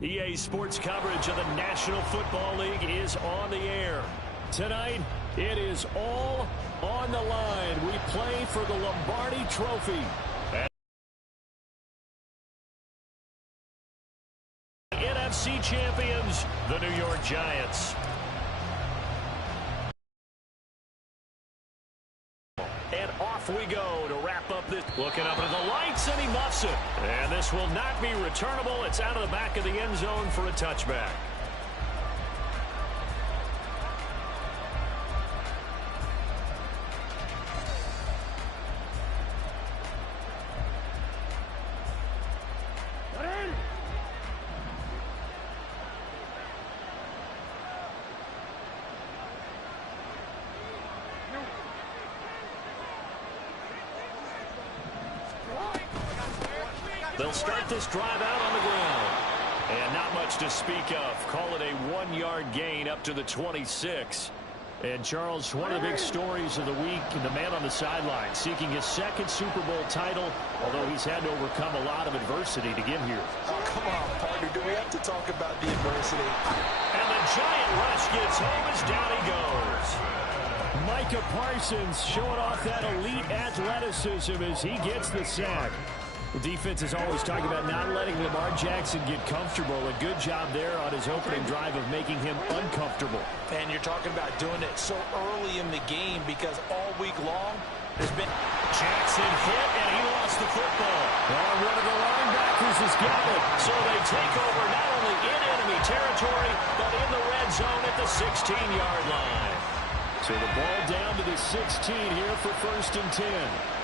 EA Sports coverage of the National Football League is on the air. Tonight, it is all on the line. We play for the Lombardi Trophy. NFC champions, the New York Giants. And off we go to wrap up this. Looking up at the lights, and he muffs it. And this will not be returnable. It's out of the back of the end zone for a touchback. They'll start this drive out on the ground. And not much to speak of. Call it a 1-yard gain up to the 26. And, Charles, one of the big stories of the week, the man on the sideline seeking his second Super Bowl title, although he's had to overcome a lot of adversity to get here. Oh, come on, partner. Do we have to talk about the adversity? And the giant rush gets home as down he goes. Micah Parsons showing off that elite athleticism as he gets the sack. The defense is always talking about not letting Lamar Jackson get comfortable. A good job there on his opening drive of making him uncomfortable. And you're talking about doing it so early in the game because all week long there's been... Jackson hit, and he lost the football. And one of the linebackers has got it. So they take over not only in enemy territory, but in the red zone at the 16-yard line. So the ball down to the 16 here for 1st and 10.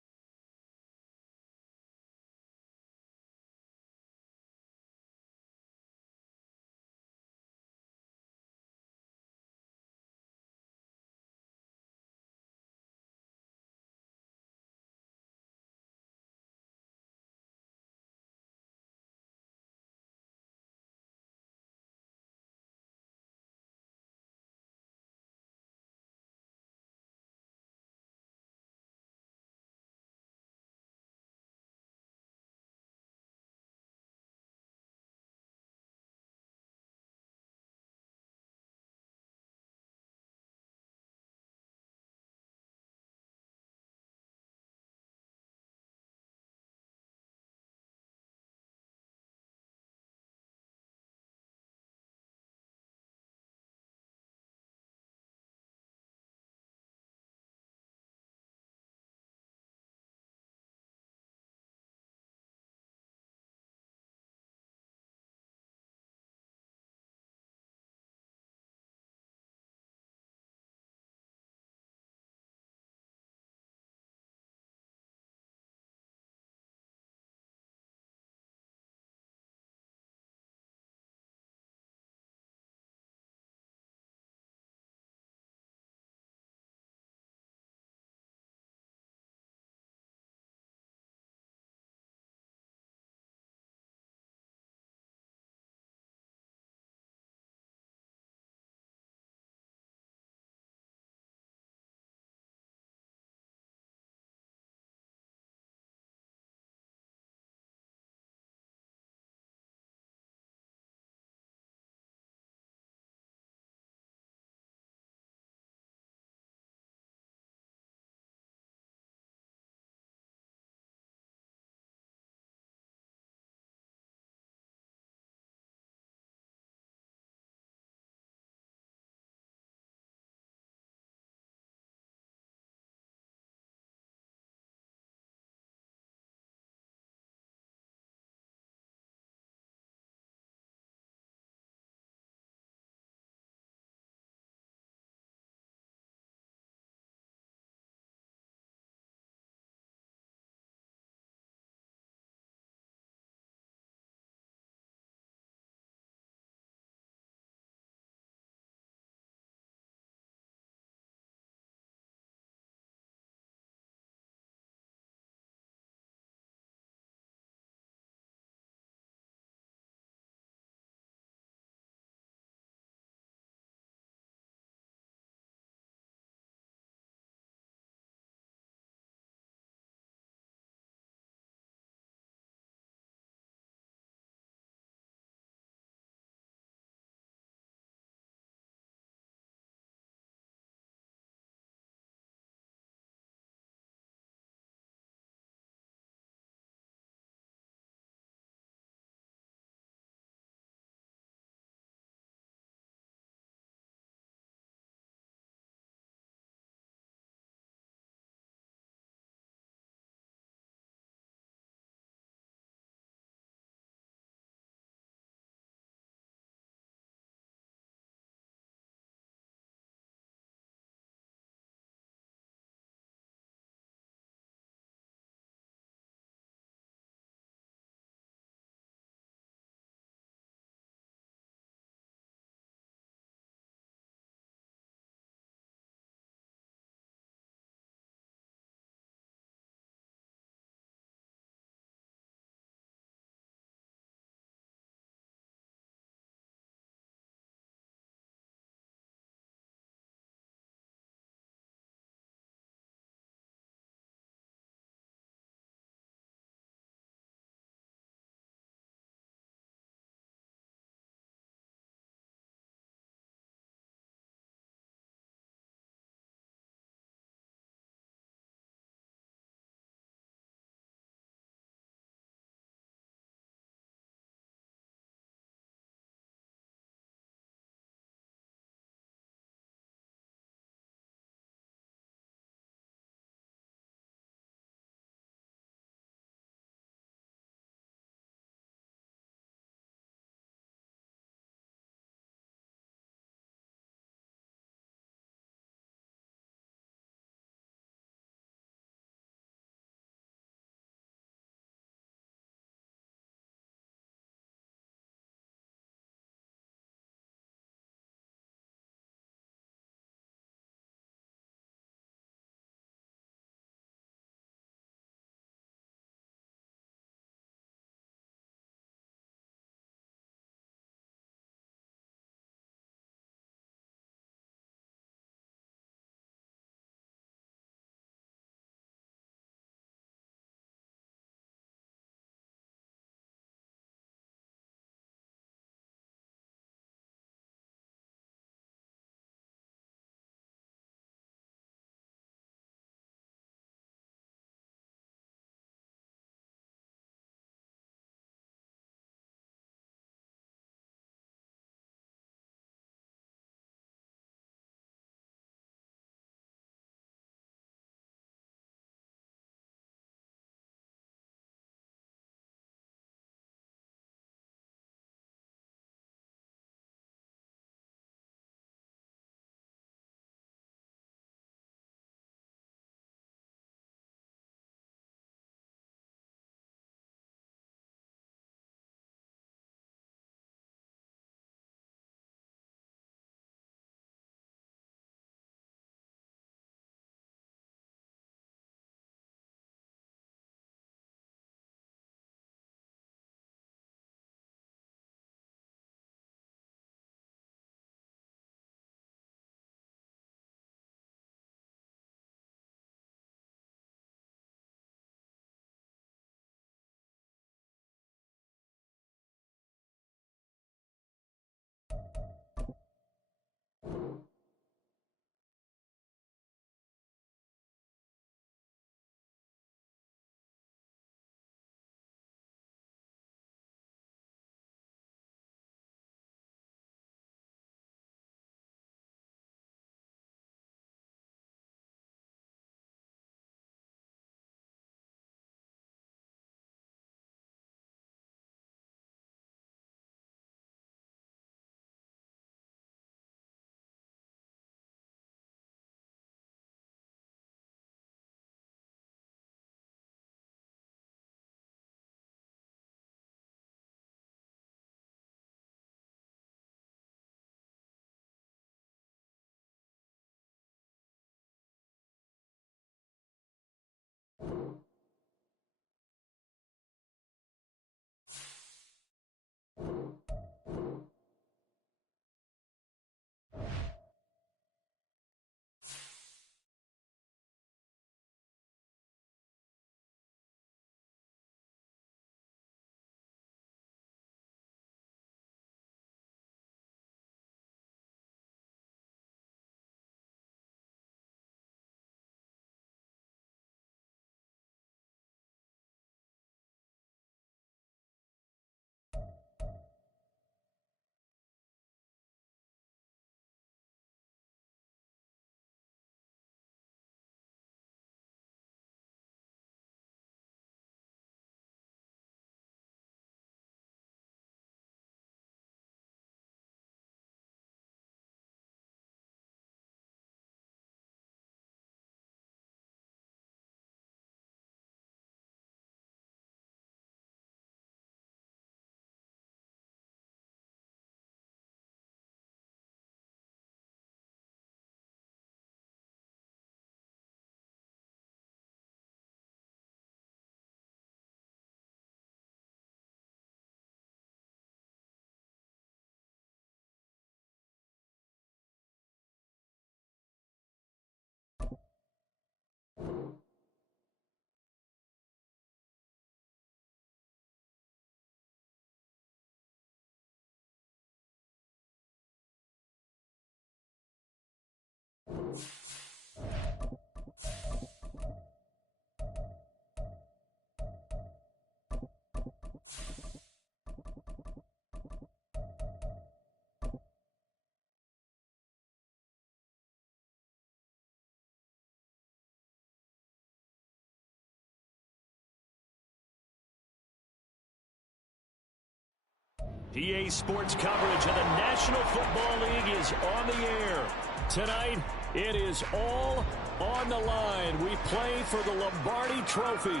EA Sports coverage of the National Football League is on the air. Tonight, it is all on the line. We play for the Lombardi Trophy,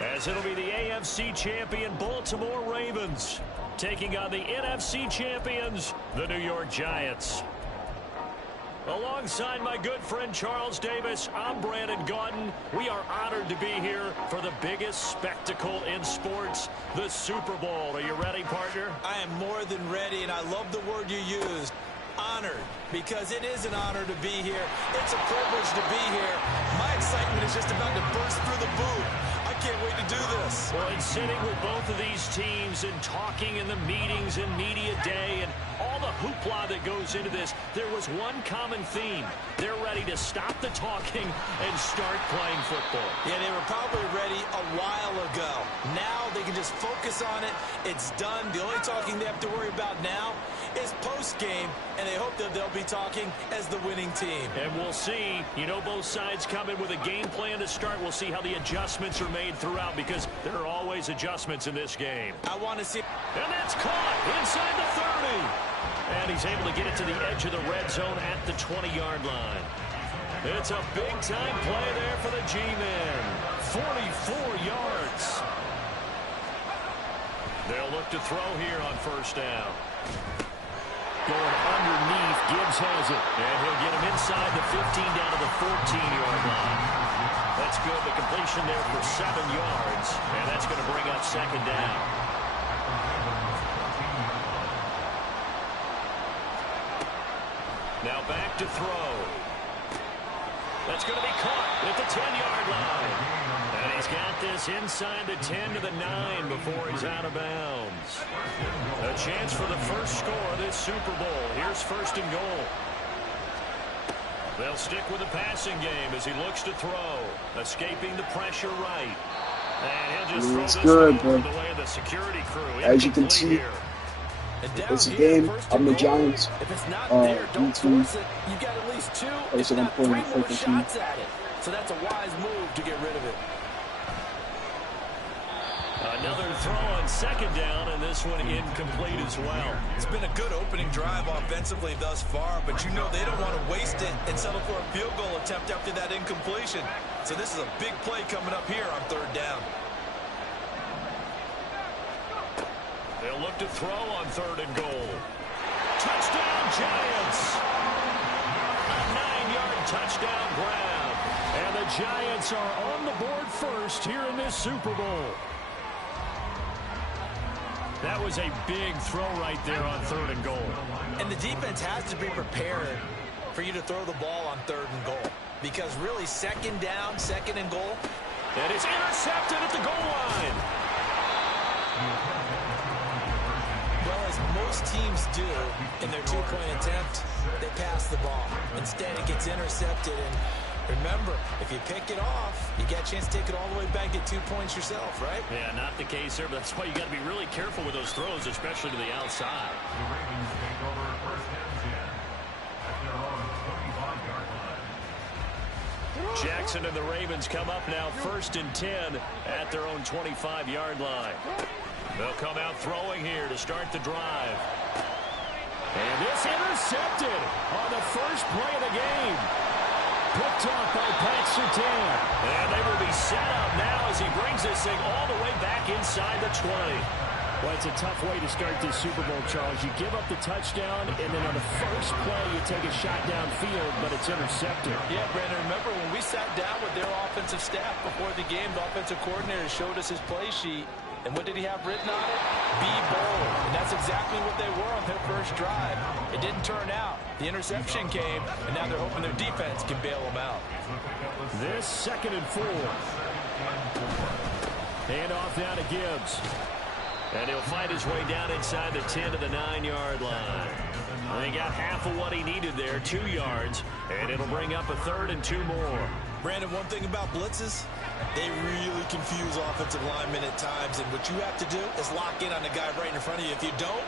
as it'll be the AFC champion Baltimore Ravens taking on the NFC champions, the New York Giants. Alongside my good friend Charles Davis, I'm Brandon Gaudin. We are honored to be here for the biggest spectacle in sports, the Super Bowl. Are you ready, partner? I am more than ready, and I love the word you used, honored, because it is an honor to be here. It's a privilege to be here. My excitement is just about to burst through the booth. I can't wait to do this. Well, and sitting with both of these teams and talking in the meetings and media day and all the hoopla that goes into this, there was one common theme. They're ready to stop the talking and start playing football. Yeah, they were probably ready a while ago. Now they can just focus on it. It's done. The only talking they have to worry about now is post-game, and they hope that they'll be talking as the winning team. And we'll see. You know, both sides come in with a game plan to start. We'll see how the adjustments are made throughout, because there are always adjustments in this game. I want to see. And that's caught inside the 30. And he's able to get it to the edge of the red zone at the 20-yard line. It's a big-time play there for the G-Men. 44 yards. They'll look to throw here on first down. Going underneath, Gibbs has it. And he'll get him inside the 15 down to the 14-yard line. That's good. The completion there for 7 yards. And that's going to bring up second down. Now back to throw. That's going to be caught at the 10-yard line. And he's got this inside the 10 to the 9 before he's out of bounds. A chance for the first score of this Super Bowl. Here's first and goal. They'll stick with the passing game as he looks to throw. Escaping the pressure right. And he'll just throw this over the way of the security crew. As you can see, it's a game. I'm the Giants. If it's not there, don't force it. You got at least 2, if not 3 more shots at it. So that's a wise move to get rid of it. Another throw on second down, and this one incomplete as well. It's been a good opening drive offensively thus far, but you know they don't want to waste it and settle for a field goal attempt after that incompletion. So this is a big play coming up here on third down. They'll look to throw on third and goal. Touchdown, Giants! A 9-yard touchdown grab. And the Giants are on the board first here in this Super Bowl. That was a big throw right there on third and goal. And the defense has to be prepared for you to throw the ball on third and goal. Because really, second down, second and goal. And it's intercepted at the goal line. Most teams do in their two-point attempt, they pass the ball. Instead, it gets intercepted. And remember, if you pick it off, you get a chance to take it all the way back, get 2 points yourself, right? Yeah, not the case there, but that's why you got to be really careful with those throws, especially to the outside. Jackson and the Ravens come up now first and 10 at their own 25-yard line. They'll come out throwing here to start the drive. And this intercepted on the first play of the game. Picked off by Pat Surtain. And they will be set up now as he brings this thing all the way back inside the 20. Well, it's a tough way to start this Super Bowl, Charles. You give up the touchdown, and then on the first play, you take a shot downfield, but it's intercepted. Yeah, Brandon, remember when we sat down with their offensive staff before the game, the offensive coordinator showed us his play sheet. And what did he have written on it? Be bold. And that's exactly what they were on their first drive. It didn't turn out. The interception came, and now they're hoping their defense can bail them out. This second and 4. Hand off now to Gibbs. And he'll fight his way down inside the 10 to the 9-yard line. And he got half of what he needed there, 2 yards. And it'll bring up a third and 2 more. Brandon, one thing about blitzes, they really confuse offensive linemen at times, and what you have to do is lock in on the guy right in front of you. If you don't,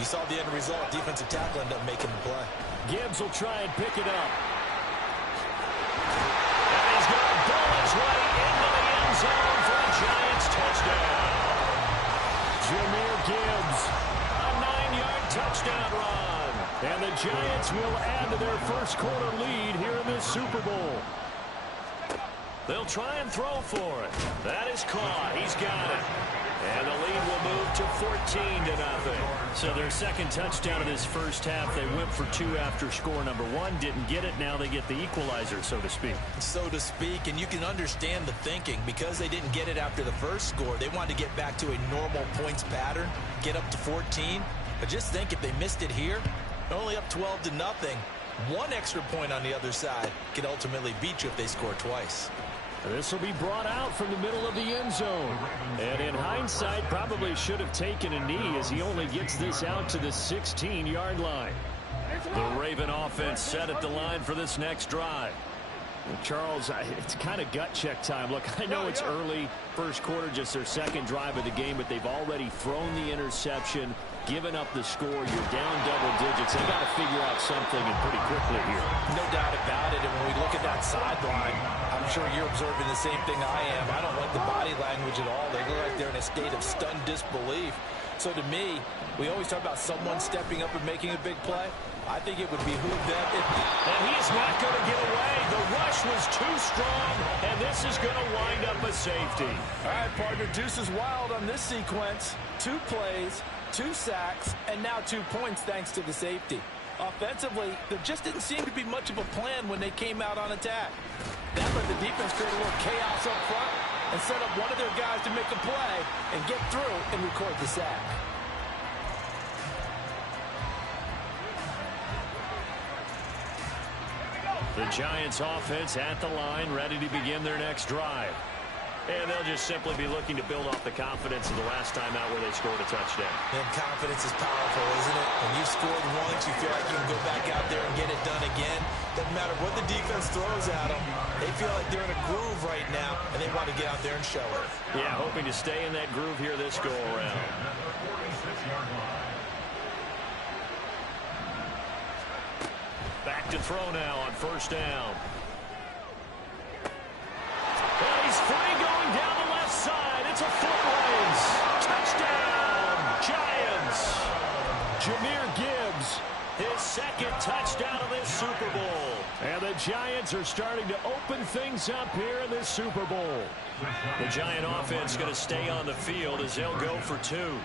you saw the end result. Defensive tackle ended up making the play. Gibbs will try and pick it up. And he's going to ball his way into the end zone for a Giants touchdown. Jahmyr Gibbs, a And the Giants will add to their first quarter lead here in this Super Bowl. They'll try and throw for it. That is caught. He's got it. And the lead will move to 14-0. So their second touchdown of this first half. They went for 2 after score number 1. Didn't get it. Now they get the equalizer, so to speak. So to speak, and you can understand the thinking. Because they didn't get it after the first score, they wanted to get back to a normal points pattern, get up to 14. But just think, if they missed it here, they're only up 12-0. 1 extra point on the other side could ultimately beat you if they score twice. This will be brought out from the middle of the end zone. And in hindsight, probably should have taken a knee as he only gets this out to the 16-yard line. The Raven offense set at the line for this next drive. Well, Charles, it's kind of gut check time. Look, I know it's early, first quarter, just their second drive of the game, but they've already thrown the interception, given up the score. You're down double digits. They've got to figure out something, and pretty quickly here. No doubt about it. And when we look at that sideline, I'm sure you're observing the same thing I am. I don't like the body language at all. They look like they're in a state of stunned disbelief. So to me, we always talk about someone stepping up and making a big play. I think it would behoove them. And he's not going to get away. The rush was too strong, and this is going to wind up a safety. All right, partner, deuce is wild on this sequence. 2 plays, 2 sacks, and now 2 points thanks to the safety. Offensively, there just didn't seem to be much of a plan when they came out on attack. That let the defense create a little chaos up front and set up one of their guys to make a play and get through and record the sack. The Giants offense at the line, ready to begin their next drive. And they'll just simply be looking to build off the confidence of the last time out where they scored a touchdown. And confidence is powerful, isn't it? When you've scored once, you feel like you can go back out there and get it done again. Doesn't matter what the defense throws at them. They feel like they're in a groove right now, and they want to get out there and show it. Yeah, hoping to stay in that groove here this go-around. Back to throw now on first down. And he's free going down the left side. It's a foot race. Touchdown, Giants. Jahmyr Gibbs, his second touchdown of this Super Bowl. And the Giants are starting to open things up here in this Super Bowl. The Giant offense going to stay on the field as they'll go for 2.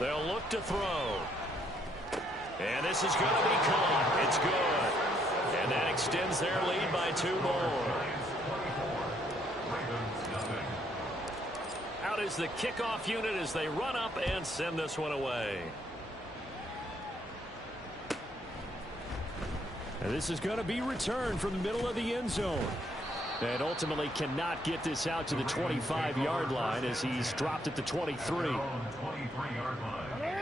They'll look to throw. And this is going to be caught. It's good. And that extends their lead by 2 more. Out is the kickoff unit as they run up and send this one away. And this is going to be returned from the middle of the end zone. And ultimately cannot get this out to the 25-yard line as he's dropped at the 23.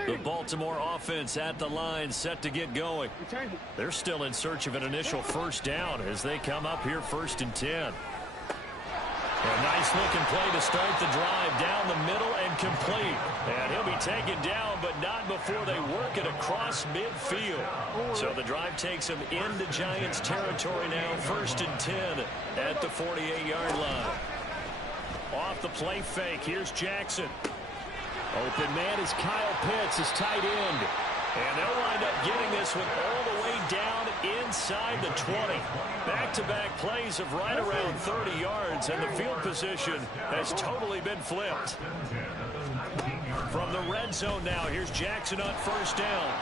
The Baltimore offense at the line, set to get going. They're still in search of an initial first down as they come up here 1st and 10. A nice-looking play to start the drive down the middle and complete. And he'll be taken down, but not before they work it across midfield. So the drive takes him into Giants territory now, 1st and 10 at the 48-yard line. Off the play fake, here's Jackson. Open man is Kyle Pitts, his tight end. And they'll wind up getting this one all the way down inside the 20. Back-to-back plays of right around 30 yards, and the field position has totally been flipped. From the red zone now, here's Jackson on first down.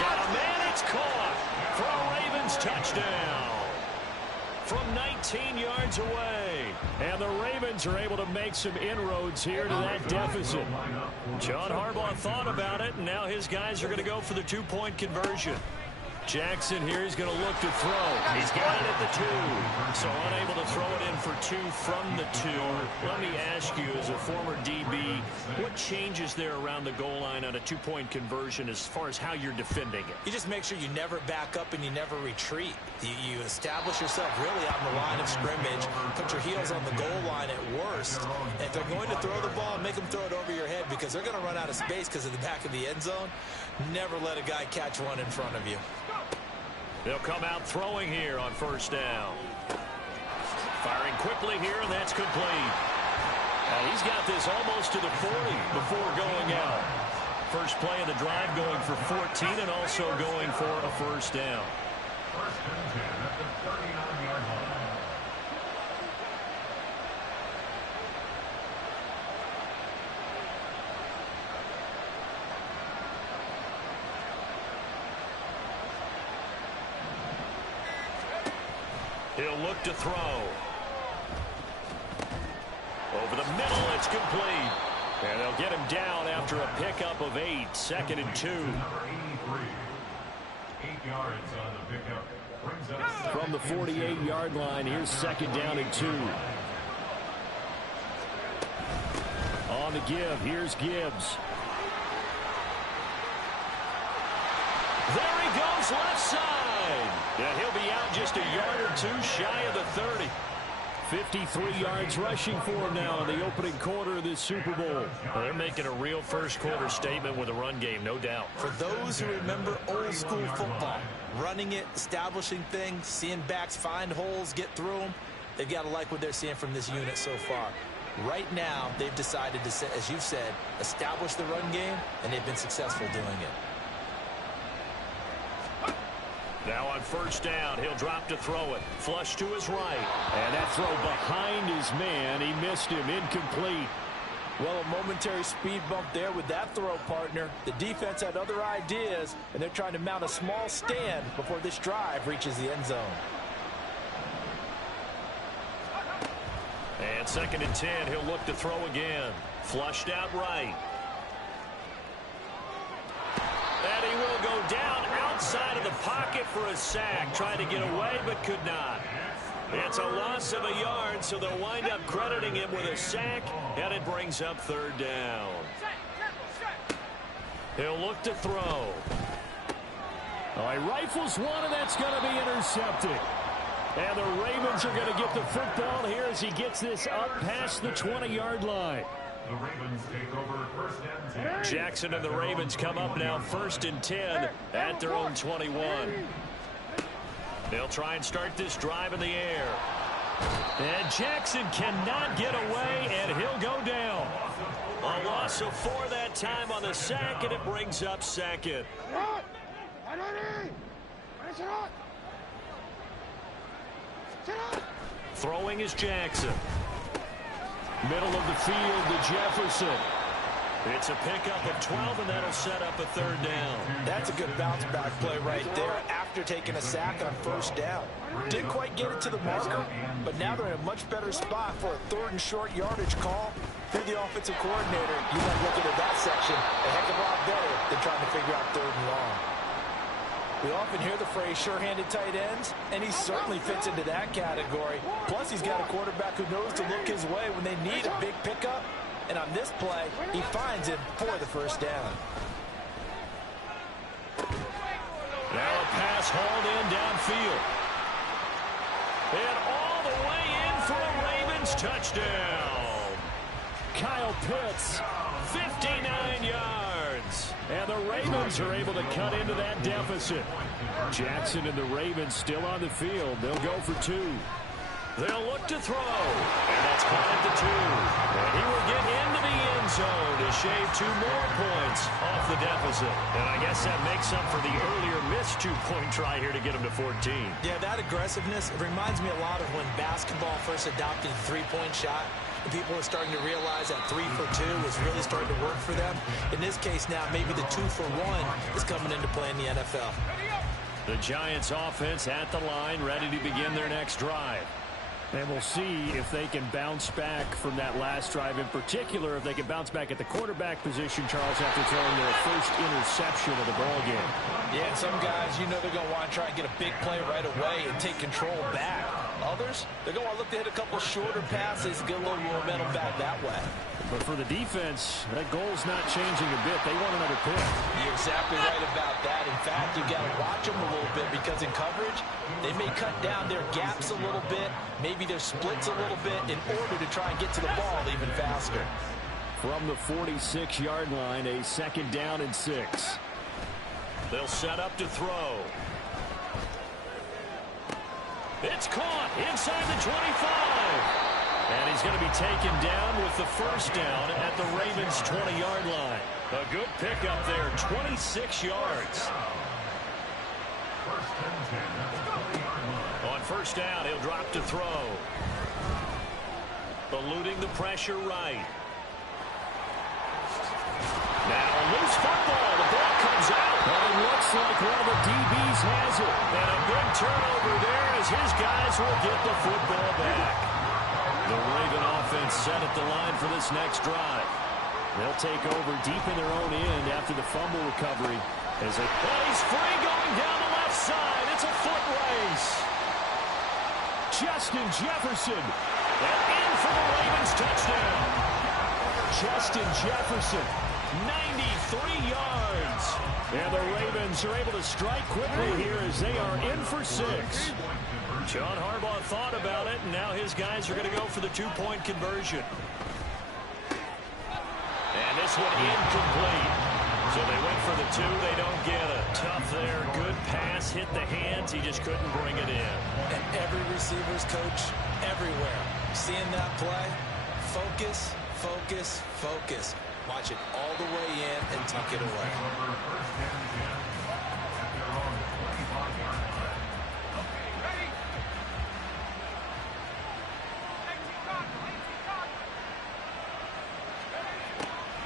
Got a man, it's caught for a Ravens touchdown. From 19 yards away. And the Ravens are able to make some inroads here to that deficit. John Harbaugh thought about it, and now his guys are going to go for the 2-point conversion. Jackson here is going to look to throw. He's got it at the 2. So unable to throw it in for 2 from the 2. Let me ask you, as a former DB, what changes there around the goal line on a 2-point conversion as far as how you're defending it? You just make sure you never back up and you never retreat. You establish yourself really on the line of scrimmage, put your heels on the goal line at worst. And if they're going to throw the ball, make them throw it over your head because they're going to run out of space because of the back of the end zone. Never let a guy catch one in front of you. They'll come out throwing here on first down. Firing quickly here, and that's complete. And he's got this almost to the 40 before going out. first play of the drive, going for 14 and also going for a first down. First and 10 at the 39-yard line. He'll look to throw. Over the middle, it's complete. And they'll get him down after a pickup of 8, 2nd and 2. Number 83. 8 yards on the pickup. Brings up From the 48-yard line, here's 2nd down and 2. On the give, here's Gibbs. There he goes, left side. Yeah, he'll be out just a yard or two shy of the 30. 53 yards rushing for him now in the opening quarter of this Super Bowl. Well, they're making a real first-quarter statement with a run game, no doubt. For those who remember old-school football, running it, establishing things, seeing backs find holes, get through them, they've got to like what they're seeing from this unit so far. Right now, they've decided to, as you said, establish the run game, and they've been successful doing it. Now on first down, he'll drop to throw it. Flush to his right. And that throw behind his man. He missed him. Incomplete. Well, a momentary speed bump there with that throw, partner. The defense had other ideas, and they're trying to mount a small stand before this drive reaches the end zone. And 2nd and 10, he'll look to throw again. Flushed out right. And he will go down outside of the pocket for a sack. Tried to get away, but could not. It's a loss of a yard, so they'll wind up crediting him with a sack, and it brings up 3rd down. He'll look to throw. All right, rifles one, and that's going to be intercepted. And the Ravens are going to get the football here as he gets this up past the 20-yard line. the Ravens take over 1st and 10. Jackson and the Ravens come up now 1st and 10 at their own 21. They'll try and start this drive in the air. And Jackson cannot get away, and he'll go down. A loss of 4 that time on the sack, and it brings up 2nd. Throwing is Jackson. Middle of the field to Jefferson. It's a pickup of 12, and that'll set up a 3rd down. That's a good bounce back play right there after taking a sack on 1st down. Didn't quite get it to the marker, but now they're in a much better spot for a 3rd and short yardage call. Through the offensive coordinator, you might look at that section a heck of a lot better than trying to figure out 3rd and long. We often hear the phrase sure-handed tight ends, and he certainly fits into that category. Plus, he's got a quarterback who knows to look his way when they need a big pickup. And on this play, he finds him for the 1st down. Now a pass hauled in downfield. And all the way in for a Ravens touchdown. Kyle Pitts, 59 yards. And the Ravens are able to cut into that deficit. Jackson and the Ravens still on the field. They'll go for 2. They'll look to throw. And that's caught at the 2. And he will get into the end zone to shave 2 more points off the deficit. And I guess that makes up for the earlier missed 2-point try here to get him to 14. Yeah, that aggressiveness, it reminds me a lot of when basketball first adopted the 3-point shot. People are starting to realize that 3 for 2 is really starting to work for them. In this case now, maybe the 2 for 1 is coming into play in the NFL. The Giants offense at the line, ready to begin their next drive. And we'll see if they can bounce back from that last drive. In particular, if they can bounce back at the quarterback position, Charles, after throwing their first interception of the ball game. Yeah, and some guys, you know they're going to want to try and get a big play right away and take control back. Others, they're going to want to look to hit a couple shorter passes and get a little momentum back that way. But for the defense, that goal's not changing a bit. They want another pick. You're exactly right about that. In fact, you got to watch them a little bit because in coverage, they may cut down their gaps a little bit, maybe their splits a little bit in order to try and get to the ball even faster. From the 46-yard line, a 2nd down and 6. They'll set up to throw. It's caught inside the 25. And he's going to be taken down with the first down at the Ravens' 20-yard line. A good pickup there, 26 yards. On first down, he'll drop to throw. Eluding the pressure right. Now a loose football. The ball comes out. But it looks like one of the DBs has it. And a big turnover there as his guys will get the football back. The Raven offense set at the line for this next drive. They'll take over deep in their own end after the fumble recovery. As he's free going down the left side. It's a foot race. Justin Jefferson. And in for the Ravens touchdown. Justin Jefferson, 93 yards. And the Ravens are able to strike quickly here as they are in for 6. John Harbaugh thought about it, and now his guys are going to go for the two-point conversion. And this one incomplete. So they went for the 2. They don't get it. Tough there. Good pass. Hit the hands. He just couldn't bring it in. And every receiver's coach everywhere. Seeing that play, focus, focus, focus. Watch it all the way in and tuck it away.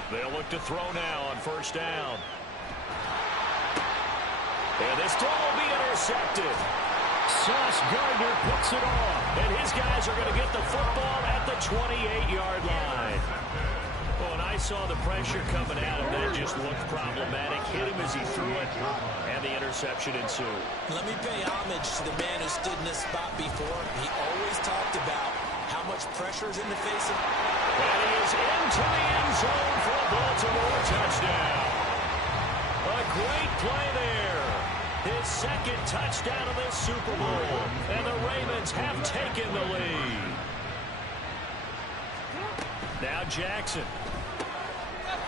They'll look to throw now on first down. And this throw will be intercepted. Sauce Gardner picks it off. And his guys are going to get the football at the 28-yard line. Well, and I saw the pressure coming at him. That just looked problematic. Hit him as he threw it. And the interception ensued. Let me pay homage to the man who stood in this spot before. He always talked about how much pressure is in the face of... And he is into the end zone for a Baltimore touchdown. A great play there. His second touchdown of this Super Bowl. And the Ravens have taken the lead. Now Jackson.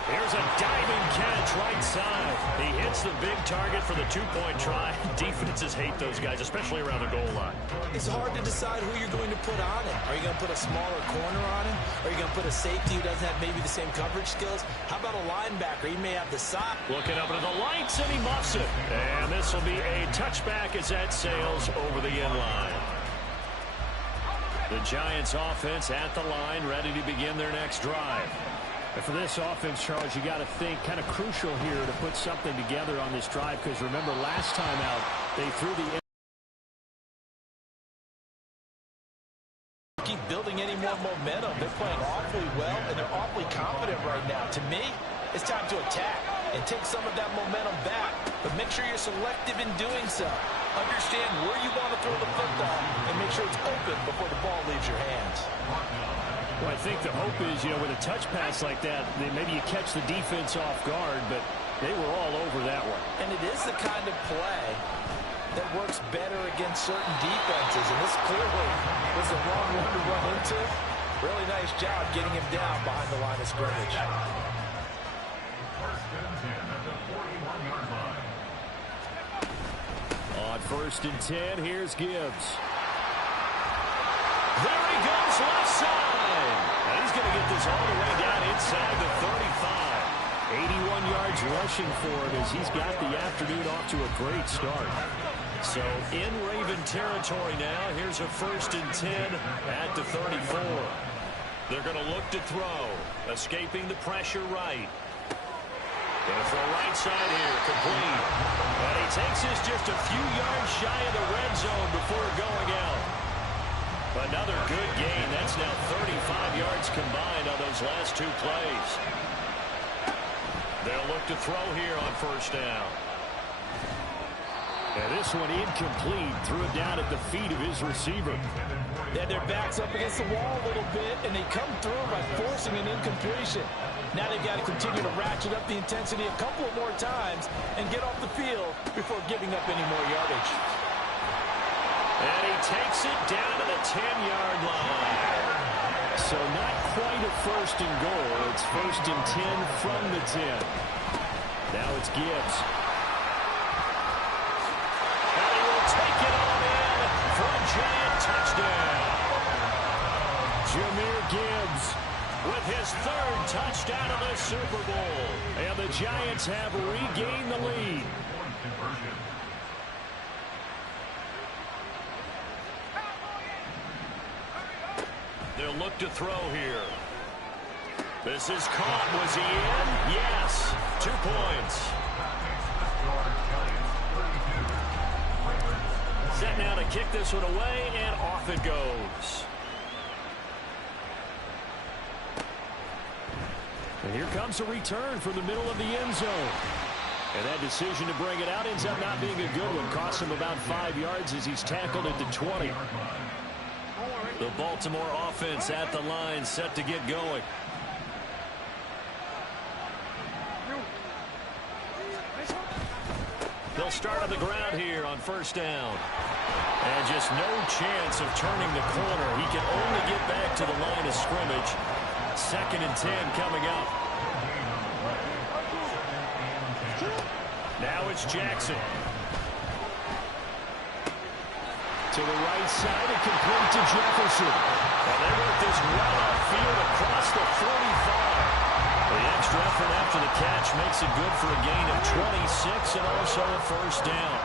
Here's a diving catch right side. He hits the big target for the two-point try. Defenses hate those guys, especially around the goal line. It's hard to decide who you're going to put on it. Are you going to put a smaller corner on him? Are you going to put a safety who doesn't have maybe the same coverage skills? How about a linebacker? He may have the size. Looking up into the lights, and he muffs it. And this will be a touchback as that sails over the end line. The Giants offense at the line, ready to begin their next drive. And for this offense, Charles, you got to think kind of crucial here to put something together on this drive, because remember last time out they threw the... Keep building any more momentum. They're playing awfully well, and they're awfully confident right now. To me, it's time to attack and take some of that momentum back, but make sure you're selective in doing so. Understand where you want to throw the football and make sure it's open before the ball leaves your hands. Well, I think the hope is, with a touch pass like that, maybe you catch the defense off guard, but they were all over that one. And it is the kind of play that works better against certain defenses, and this clearly was the wrong one to run into. Really nice job getting him down behind the line of scrimmage. On 1st and 10, here's Gibbs. There he goes, left side. And he's going to get this all the way down inside the 35. 81 yards rushing for him as he's got the afternoon off to a great start. So in Raven territory now, here's a 1st and 10 at the 34. They're going to look to throw, escaping the pressure right. Going to throw right side here, complete. And he takes this just a few yards shy of the red zone before going out. Another good gain. That's now 35 yards combined on those last 2 plays. They'll look to throw here on 1st down. And this one incomplete. Threw it down at the feet of his receiver. They had their backs up against the wall a little bit, and they come through by forcing an incompletion. Now they've got to continue to ratchet up the intensity a couple of more times and get off the field before giving up any more yardage. And he takes it down to the 10-yard line. So not quite a 1st and goal. It's 1st and 10 from the 10. Now it's Gibbs. And he will take it on in for a Giant touchdown. Jameer with his third touchdown of the Super Bowl. And the Giants have regained the lead. They'll look to throw here. This is caught. Was he in? Yes. 2 points. Set now to kick this one away, and off it goes. And here comes a return from the middle of the end zone. And that decision to bring it out ends up not being a good one. Cost him about 5 yards as he's tackled at the 20. The Baltimore offense at the line, set to get going. They'll start on the ground here on first down. And just no chance of turning the corner. He can only get back to the line of scrimmage. 2nd and 10 coming up. Now it's Jackson. To the right side and complete to Jefferson. And they work this well upfield across the 45. The extra effort after the catch makes it good for a gain of 26 and also a first down.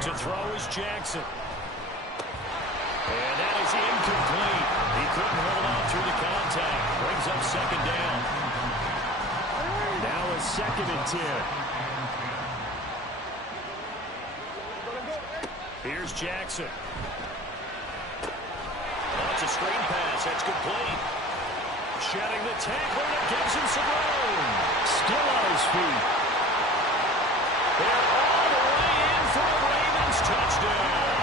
To throw is Jackson. And that is incomplete. He couldn't hold on through the contact. Brings up 2nd down. Now it's 2nd and 10. Here's Jackson. It's a screen pass. That's complete. Shedding the tackle, and it gives him some room. Still on his feet. They're all the way in for a Ravens touchdown.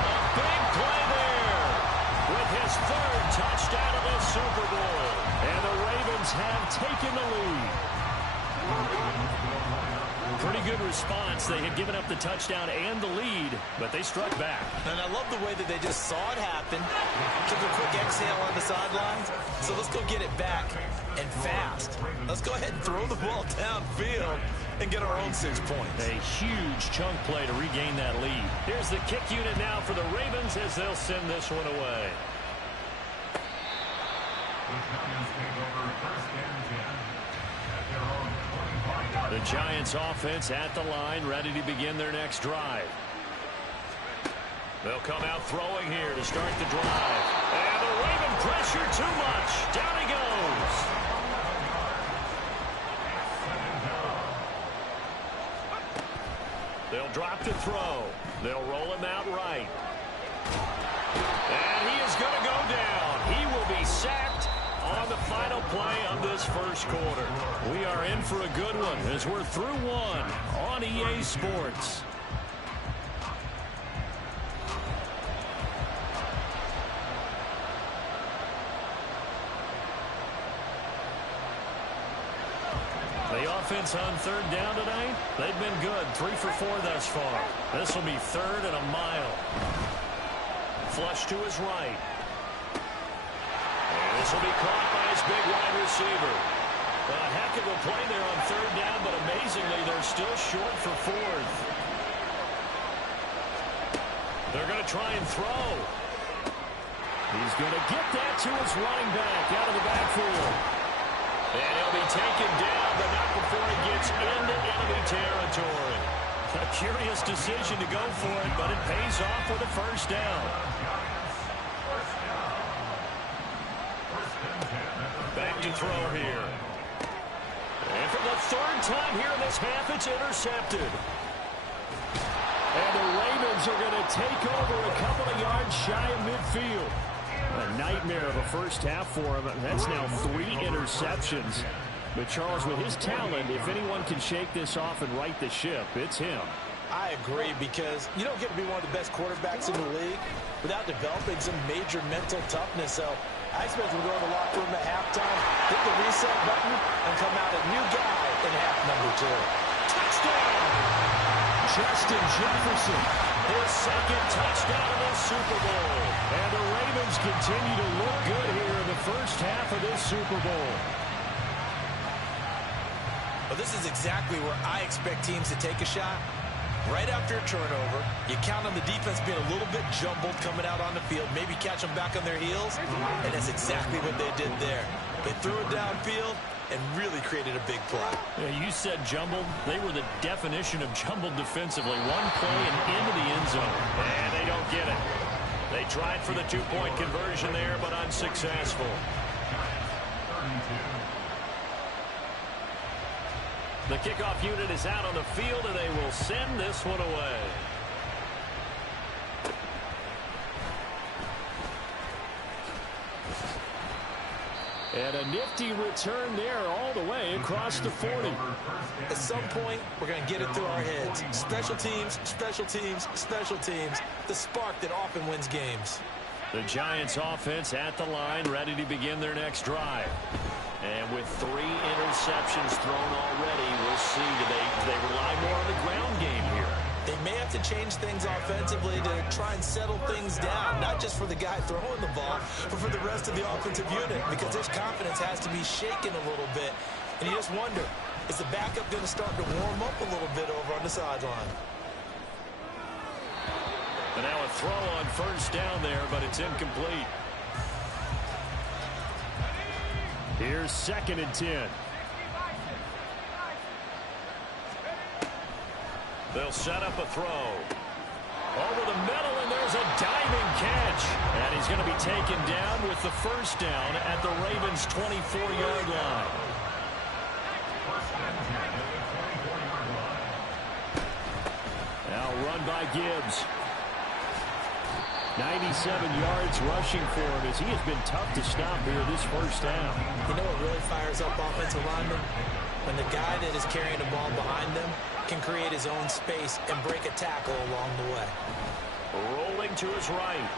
A big play there with his 3rd touchdown of the Super Bowl. And the Ravens have taken the lead. Pretty good response. They had given up the touchdown and the lead, but they struck back. And I love the way that they just saw it happen. Took a quick exhale on the sidelines. So let's go get it back and fast. Let's go ahead and throw the ball downfield and get our own 6 points. A huge chunk play to regain that lead. Here's the kick unit now for the Ravens as they'll send this one away. The Giants offense at the line, ready to begin their next drive. They'll come out throwing here to start the drive. And the Raven pressure too much. Down he goes. They'll drop to throw. They'll roll him out right. And he is going to go down. He will be sacked on the final play of this first quarter. We are in for a good one as we're through one on EA Sports. The offense on 3rd down tonight, they've been good. 3 for 4 thus far. This will be 3rd and a mile. Flush to his right. And this will be caught by his big wide receiver. A heck of a play there on 3rd down, but amazingly, they're still short for 4th. They're going to try and throw. He's going to get that to his running back out of the backfield. And he'll be taken down, but not before he gets into enemy territory. A curious decision to go for it, but it pays off with a first down. Back to throw here. And for the 3rd time here in this half, it's intercepted. And the Ravens are going to take over a couple of yards shy of midfield. A nightmare of a first half for him. That's now 3 interceptions. But Charles, with his talent, if anyone can shake this off and right the ship, it's him. I agree, because you don't get to be one of the best quarterbacks in the league without developing some major mental toughness. So I expect him to go in the locker room at halftime, hit the reset button, and come out a new guy in half number 2. Touchdown! Justin Jefferson, his 2nd touchdown of the Super Bowl. And the Ravens continue to look good here in the first half of this Super Bowl. Well, this is exactly where I expect teams to take a shot. Right after a turnover, you count on the defense being a little bit jumbled coming out on the field, maybe catch them back on their heels, and that's exactly what they did there. They threw it downfield and really created a big play. Yeah, you said jumbled. They were the definition of jumbled defensively. One play and into the end zone. And they don't get it. They tried for the two-point conversion there, but unsuccessful. The kickoff unit is out on the field, and they will send this one away. And a nifty return there all the way across the 40. At some point, we're going to get it through our heads. Special teams, special teams, special teams. The spark that often wins games. The Giants offense at the line, ready to begin their next drive. And with 3 interceptions thrown already, we'll see. Do they rely more on the ground game here? They may have to change things offensively to try and settle things down, not just for the guy throwing the ball, but for the rest of the offensive unit, because his confidence has to be shaken a little bit. And you just wonder, is the backup going to start to warm up a little bit over on the sideline? And now a throw on first down there, but it's incomplete. Here's 2nd and 10. They'll set up a throw. Over the middle, and there's a diving catch. And he's going to be taken down with the first down at the Ravens' 24-yard line. Now run by Gibbs. 97 yards rushing for him as he has been tough to stop here this first down. You know what really fires up offensive linemen? When the guy that is carrying the ball behind them can create his own space and break a tackle along the way. Rolling to his right.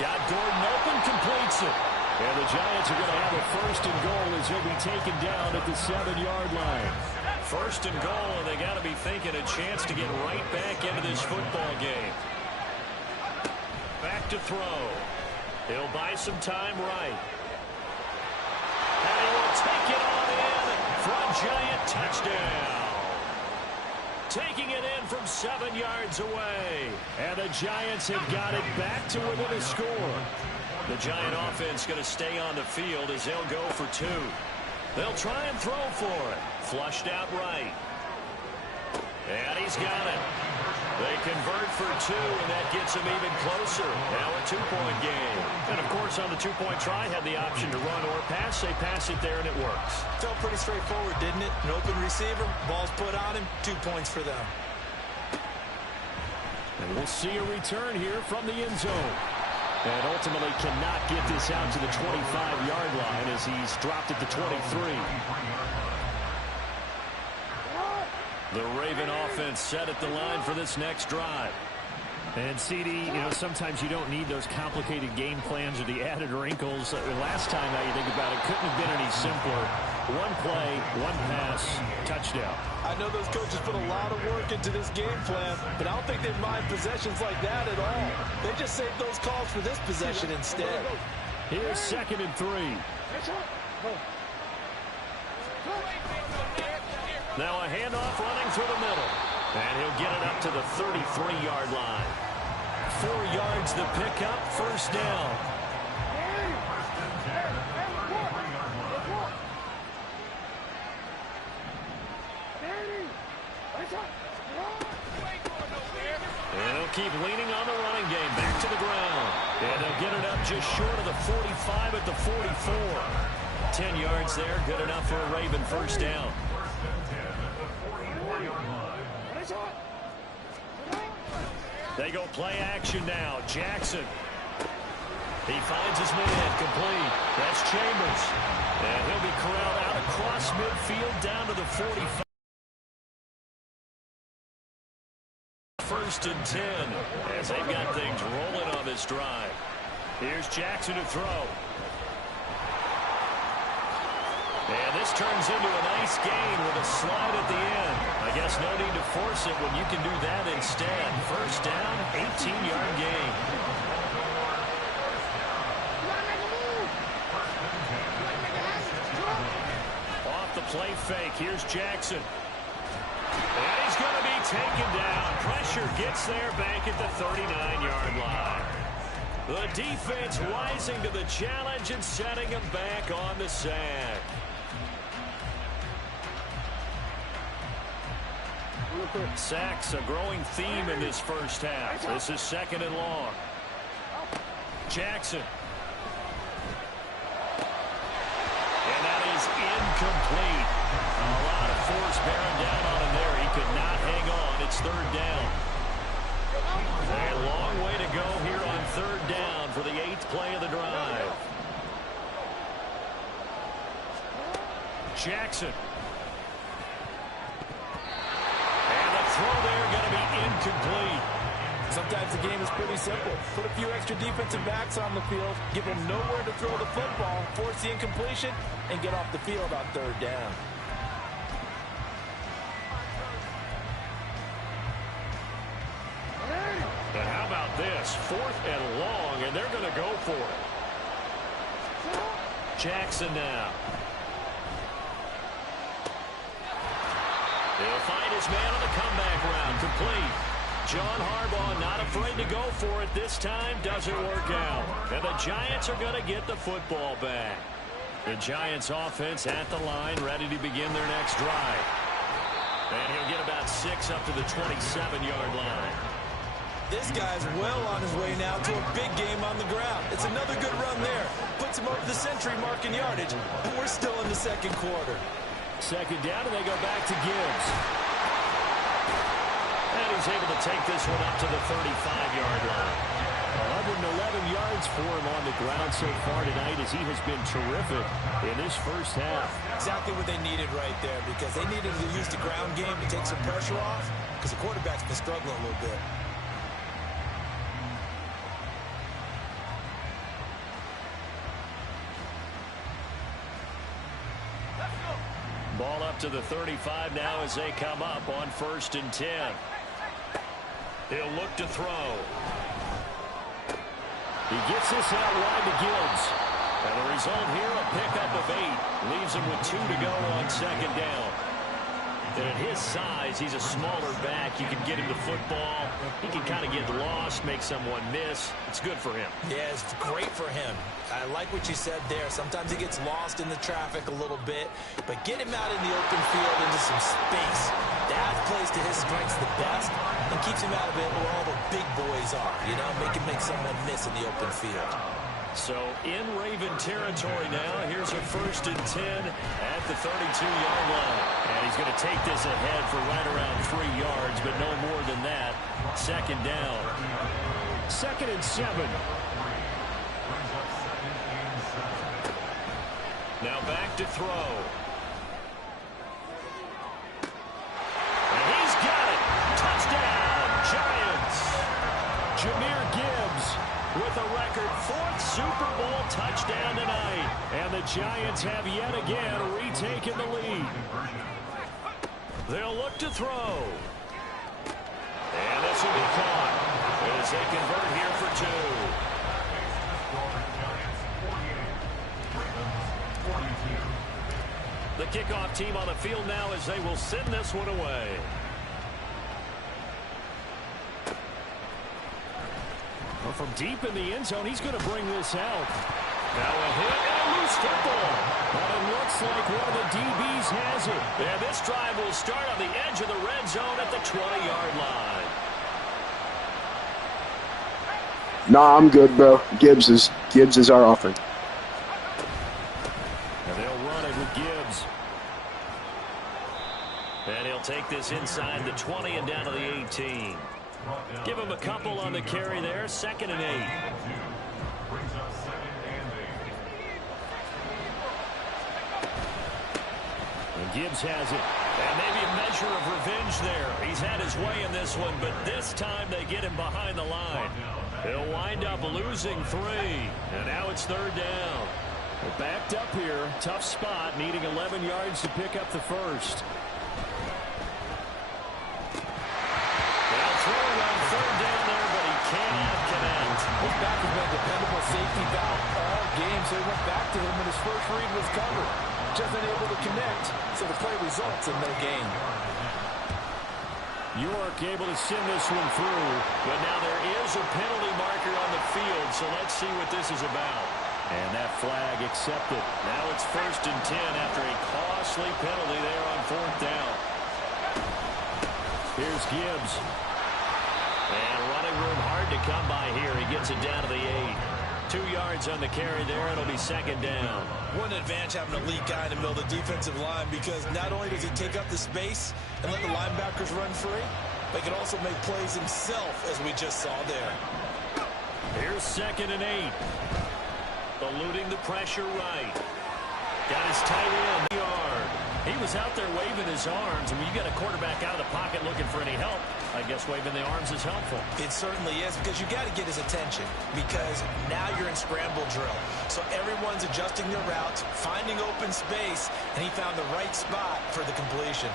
Got Gordon open, completes it. And the Giants are going to have a 1st and goal as he'll be taken down at the 7-yard line. 1st and goal, and they got to be thinking a chance to get right back into this football game. Back to throw. He'll buy some time right. And he will take it on in for a Giant touchdown. Taking it in from 7 yards away. And the Giants have got it back to within a score. The Giant offense going to stay on the field as they'll go for 2. They'll try and throw for it. Flushed out right. And he's got it. They convert for 2, and that gets them even closer. Now a 2-point game. And, of course, on the 2-point try, had the option to run or pass. They pass it there, and it works. Felt pretty straightforward, didn't it? An open receiver, ball's put on him, 2 points for them. And we'll see a return here from the end zone. And ultimately cannot get this out to the 25-yard line as he's dropped at the 23. The Raven offense set at the line for this next drive. And CD, sometimes you don't need those complicated game plans or the added wrinkles. Last time, now you think about it, couldn't have been any simpler. 1 play, 1 pass, touchdown. I know those coaches put a lot of work into this game plan, but I don't think they mind possessions like that at all. They just saved those calls for this possession instead. Here's 2nd and 3. Now a handoff running through the middle. And he'll get it up to the 33-yard line. 4 yards the pickup, first down. And he'll keep leaning on the running game. Back to the ground. And they'll get it up just short of the 45 at the 44. 10 yards there, good enough for a Raven first down. They go play action now. Jackson. He finds his man complete. That's Chambers. And he'll be corralled out across midfield down to the 45. 1st and 10 as they've got things rolling on this drive. Here's Jackson to throw. And this turns into a nice gain with a slide at the end. I guess no need to force it when you can do that instead. First down, 18-yard gain. Off the play fake, here's Jackson. And taken down. Pressure gets there back at the 39-yard line. The defense rising to the challenge and setting him back on the sack. Sacks a growing theme in this first half. This is 2nd and long. Jackson. And that is incomplete. A lot of force bearing down on him there. He could not hang on. It's 3rd down. A long way to go here on 3rd down for the 8th play of the drive. Jackson. And the throw there going to be incomplete. Sometimes the game is pretty simple. Put a few extra defensive backs on the field, give them nowhere to throw the football, force the incompletion, and get off the field on 3rd down. And how about this? 4th and long, and they're going to go for it. Jackson now. He'll find his man on the comeback round. Complete. John Harbaugh not afraid to go for it this time. Doesn't work out. And the Giants are going to get the football back. The Giants offense at the line, ready to begin their next drive. And he'll get about 6 up to the 27-yard line. This guy's well on his way now to a big game on the ground. It's another good run there. Puts him over the century mark in yardage. And we're still in the 2nd quarter. 2nd down, and they go back to Gibbs. And he's able to take this one up to the 35-yard line. 111 yards for him on the ground so far tonight as he has been terrific in this first half. Exactly what they needed right there, because they needed to use the ground game to take some pressure off, because the quarterback's been struggling a little bit. Ball up to the 35 now as they come up on 1st and 10. He'll look to throw. He gets this out wide to Gibbs. And the result here, a pickup of 8. Leaves him with 2 to go on 2nd down. And at his size, he's a smaller back. You can get him the football. He can kind of get lost, make someone miss. It's good for him. Yeah, it's great for him. I like what you said there. Sometimes he gets lost in the traffic a little bit, but get him out in the open field into some space. That plays to his strengths the best and keeps him out of it where all the big boys are, you know, make someone miss in the open field. So in Raven territory now. Here's a 1st and 10 at the 32-yard line. And he's going to take this ahead for right around 3 yards, but no more than that. 2nd down. 2nd and 7. Now back to throw. And he's got it. Touchdown, Giants. Jahmyr Gibbs with a record 4th Super Bowl touchdown tonight. And the Giants have yet again retaken the lead. They'll look to throw. And this will be caught as they convert here for 2. The kickoff team on the field now as they will send this one away. Well, from deep in the end zone, he's going to bring this out. Now a hit and a loose football. But it looks like one of the DBs has it. And this drive will start on the edge of the red zone at the 20-yard line. Nah, I'm good, bro. Gibbs is our offense. And they'll run it with Gibbs. And he'll take this inside the 20 and down to the 18. Give him a couple on the carry there. 2nd and 8. And Gibbs has it. And maybe a measure of revenge there. He's had his way in this one, but this time they get him behind the line. He'll wind up losing 3. And now it's 3rd down. We're backed up here. Tough spot, needing 11 yards to pick up the first. They'll throw it on 3rd down there, but he cannot connect. His back has been a dependable safety valve all game, so he went back to him when his first read was covered. Just unable to connect, so the play results in no gain. York able to send this one through, but now there is a penalty marker on the field, so let's see what this is about. And that flag accepted. Now it's 1st and 10 after a costly penalty there on 4th down. Here's Gibbs. And running room hard to come by here. He gets it down to the 8. 2 yards on the carry there. It'll be 2nd down. What an advantage having a elite guy in the middle of the defensive line, because not only does he take up the space and let the linebackers run free, but he can also make plays himself, as we just saw there. Here's 2nd and 8. Eluding the pressure right. Got his tight end yard. He was out there waving his arms, and when you got a quarterback out of the pocket looking for any help, I guess waving the arms is helpful. It certainly is, because you got to get his attention, because now you're in scramble drill. So everyone's adjusting their routes, finding open space, and he found the right spot for the completion.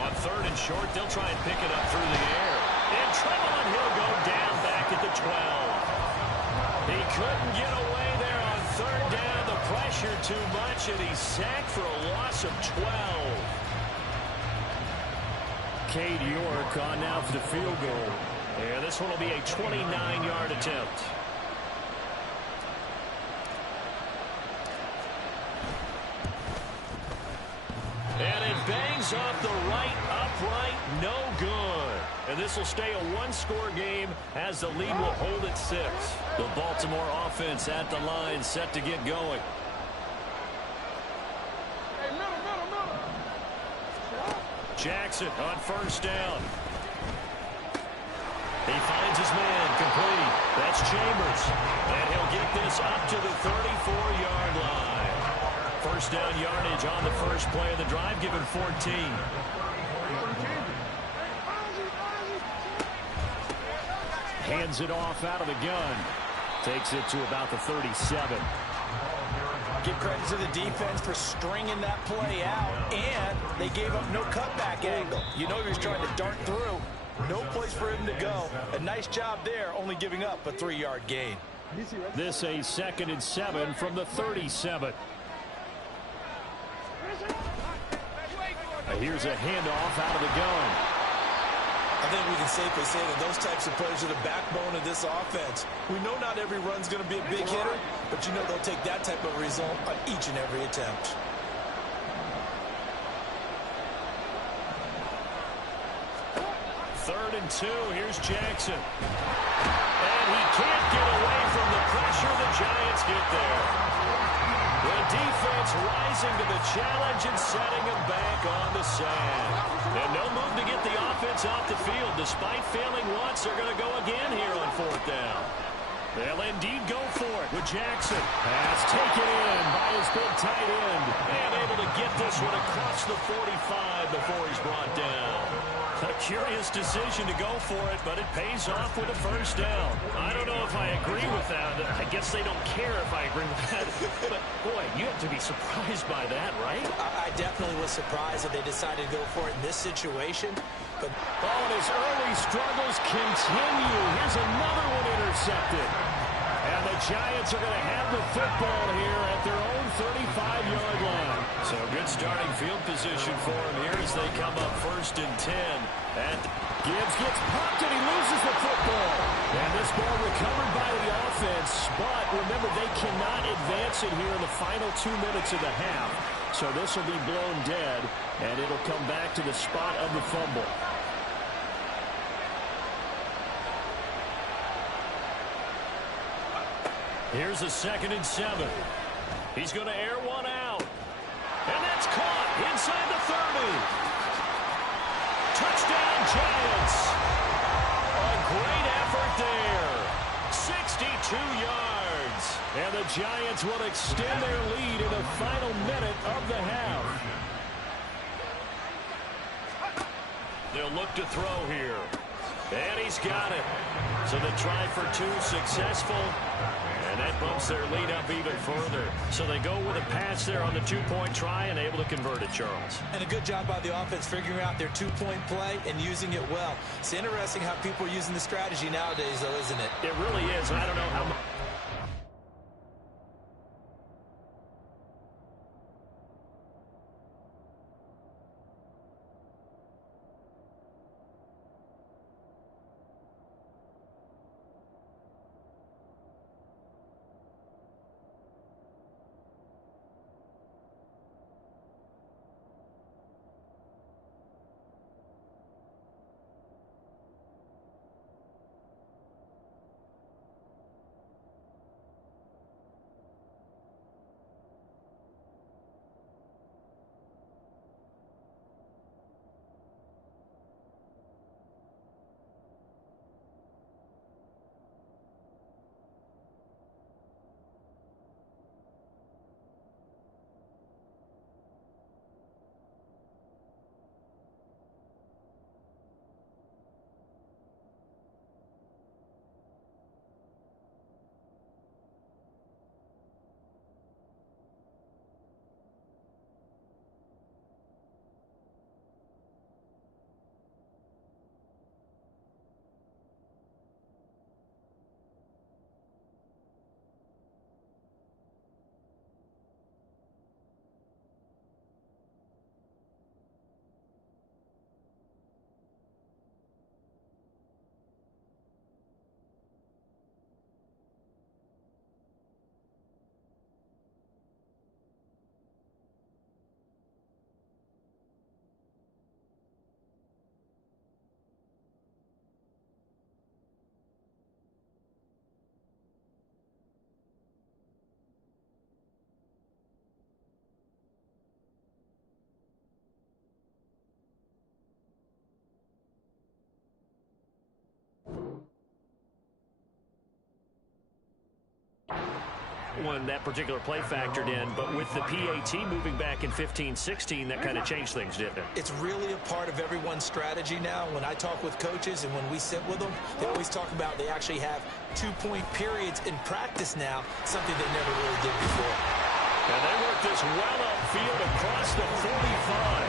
On 3rd and short, they'll try and pick it up through the air. In trouble, and he'll go down back at the 12. He couldn't get away there on 3rd down. The pressure too much, and he's sacked for a loss of 12. Cade York on now for the field goal. Yeah, this one will be a 29-yard attempt. And it bangs off the right upright, no good. And this will stay a one-score game as the lead will hold at 6. The Baltimore offense at the line, set to get going. Jackson on 1st down. He finds his man, complete. That's Chambers. And he'll get this up to the 34-yard line. 1st down yardage on the first play of the drive, given 14. Hands it off out of the gun. Takes it to about the 37. Give credit to the defense for stringing that play out, and they gave up no cutback angle. You know he was trying to dart through. No place for him to go. A nice job there, only giving up a 3-yard gain. This a 2nd and 7 from the 37. Here's a handoff out of the gun. I think we can safely say that those types of plays are the backbone of this offense. We know not every run's going to be a big hitter, but you know they'll take that type of result on each and every attempt. Third and 2. Here's Jackson. And he can't get away from the pressure. The Giants get there. The defense rising to the challenge and setting him back on the sand. And no move to get the offense off the field. Despite failing once, they're going to go again here on 4th down. They'll indeed go for it with Jackson. Pass taken in by his big tight end. And able to get this one across the 45 before he's brought down. A curious decision to go for it, but it pays off with a 1st down. I don't know if I agree with that. I guess they don't care if I agree with that. But, boy, you have to be surprised by that, right? I definitely was surprised that they decided to go for it in this situation. But and his early struggles continue. Here's another one intercepted. And the Giants are going to have the football here at their own 35-yard line. So good starting field position for him here as they come up 1st and 10. And Gibbs gets popped and he loses the football. And this ball recovered by the offense. But remember, they cannot advance it here in the final 2 minutes of the half. So this will be blown dead, and it'll come back to the spot of the fumble. Here's a 2nd and 7. He's going to air one out. And that's caught inside the 30. Touchdown, Giants. A great effort there. 62 yards. And the Giants will extend their lead in the final minute of the half. They'll look to throw here. And he's got it. So the try for 2 successful. And that bumps their lead up even further. So they go with a pass there on the 2-point try and able to convert it, Charles. And a good job by the offense figuring out their 2-point play and using it well. It's interesting how people are using the strategy nowadays, though, isn't it? It really is. I don't know how much. when that particular play factored in, but with the PAT moving back in 15-16, that kind of changed things, didn't it? It's really a part of everyone's strategy now. When I talk with coaches and when we sit with them, they always talk about they actually have 2-point periods in practice now, something they never really did before. And they work this well upfield across the 45.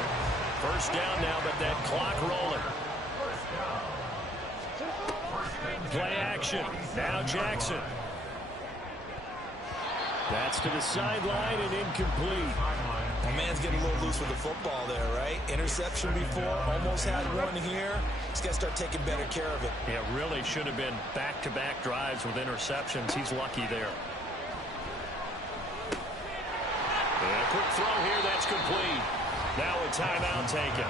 First down now, but that clock rolling. Play action. Now Jackson. That's to the sideline and incomplete. The man's getting a little loose with the football there, right? Interception before, almost had one here. He's got to start taking better care of it. Yeah, really should have been back-to-back drives with interceptions. He's lucky there. And a quick throw here, that's complete. Now a timeout taken.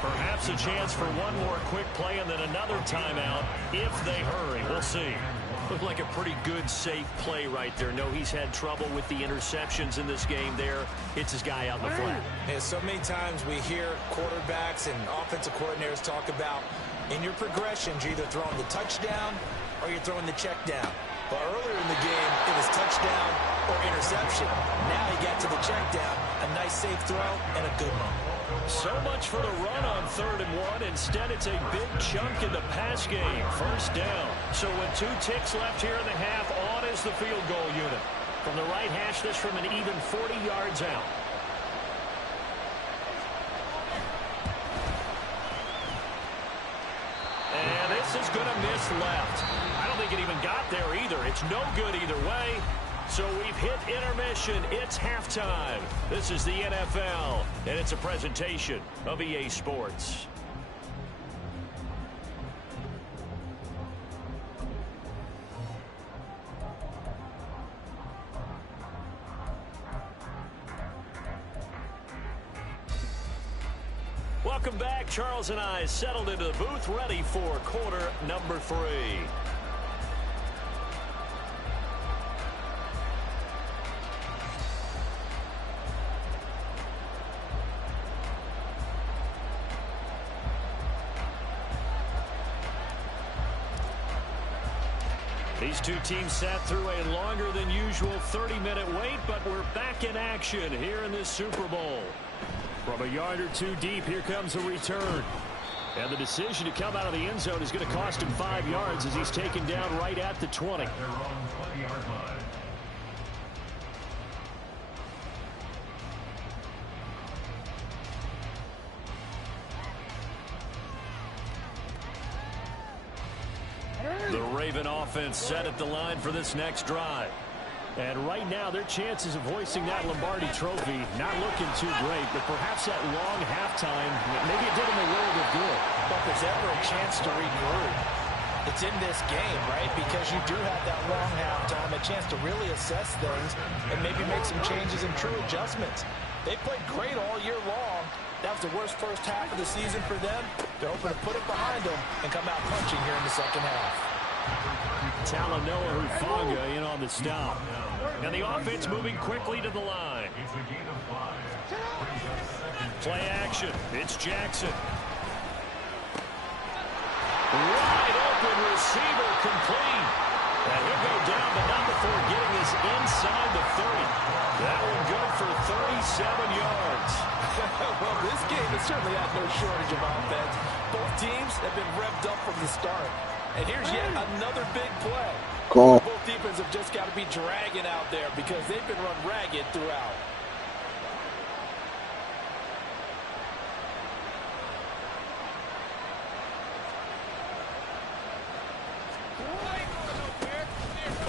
Perhaps a chance for one more quick play and then another timeout if they hurry. We'll see. Looked like a pretty good, safe play right there. No, he's had trouble with the interceptions in this game there. Hits his guy out in the flat. Yeah, so many times we hear quarterbacks and offensive coordinators talk about in your progressions, you're either throwing the touchdown or you're throwing the check down. But earlier in the game, it was touchdown or interception. Now he got to the check down, a nice safe throw, and a good one. So much for the run on 3rd and 1. Instead, it's a big chunk in the pass game. First down. So with 2 ticks left here in the half, on is the field goal unit. From the right hash, this from an even 40 yards out. And this is going to miss left. I don't think it even got there either. It's no good either way. So we've hit intermission. It's halftime. This is the NFL, and it's a presentation of EA Sports. Welcome back. Charles and I settled into the booth, ready for quarter number 3. These two teams sat through a longer than usual 30-minute wait, but we're back in action here in this Super Bowl. From a yard or 2 deep, here comes a return. And the decision to come out of the end zone is going to cost him 5 yards as he's taken down right at the 20. Their own 20-yard line. The Raven offense set at the line for this next drive. And right now, their chances of hoisting that Lombardi trophy not looking too great, but perhaps that long halftime, maybe it did them a world of good. But if there's ever a chance to regroup, it's in this game, right? Because you do have that long halftime, a chance to really assess things and maybe make some changes and true adjustments. They played great all year long. That was the worst first half of the season for them. They're hoping to put it behind them and come out punching here in the second half. Talanoa Hufanga in on the stop. And the offense moving quickly to the line. It's a gain of 5. Play action. It's Jackson. Wide open receiver complete. And he'll go down, but not before getting this inside the 30. That one good for 37 yards. Well, this game has certainly had no shortage of offense. Both teams have been revved up from the start. And here's yet another big play. Call. Both defenses have just got to be dragging out there because they've been run ragged throughout.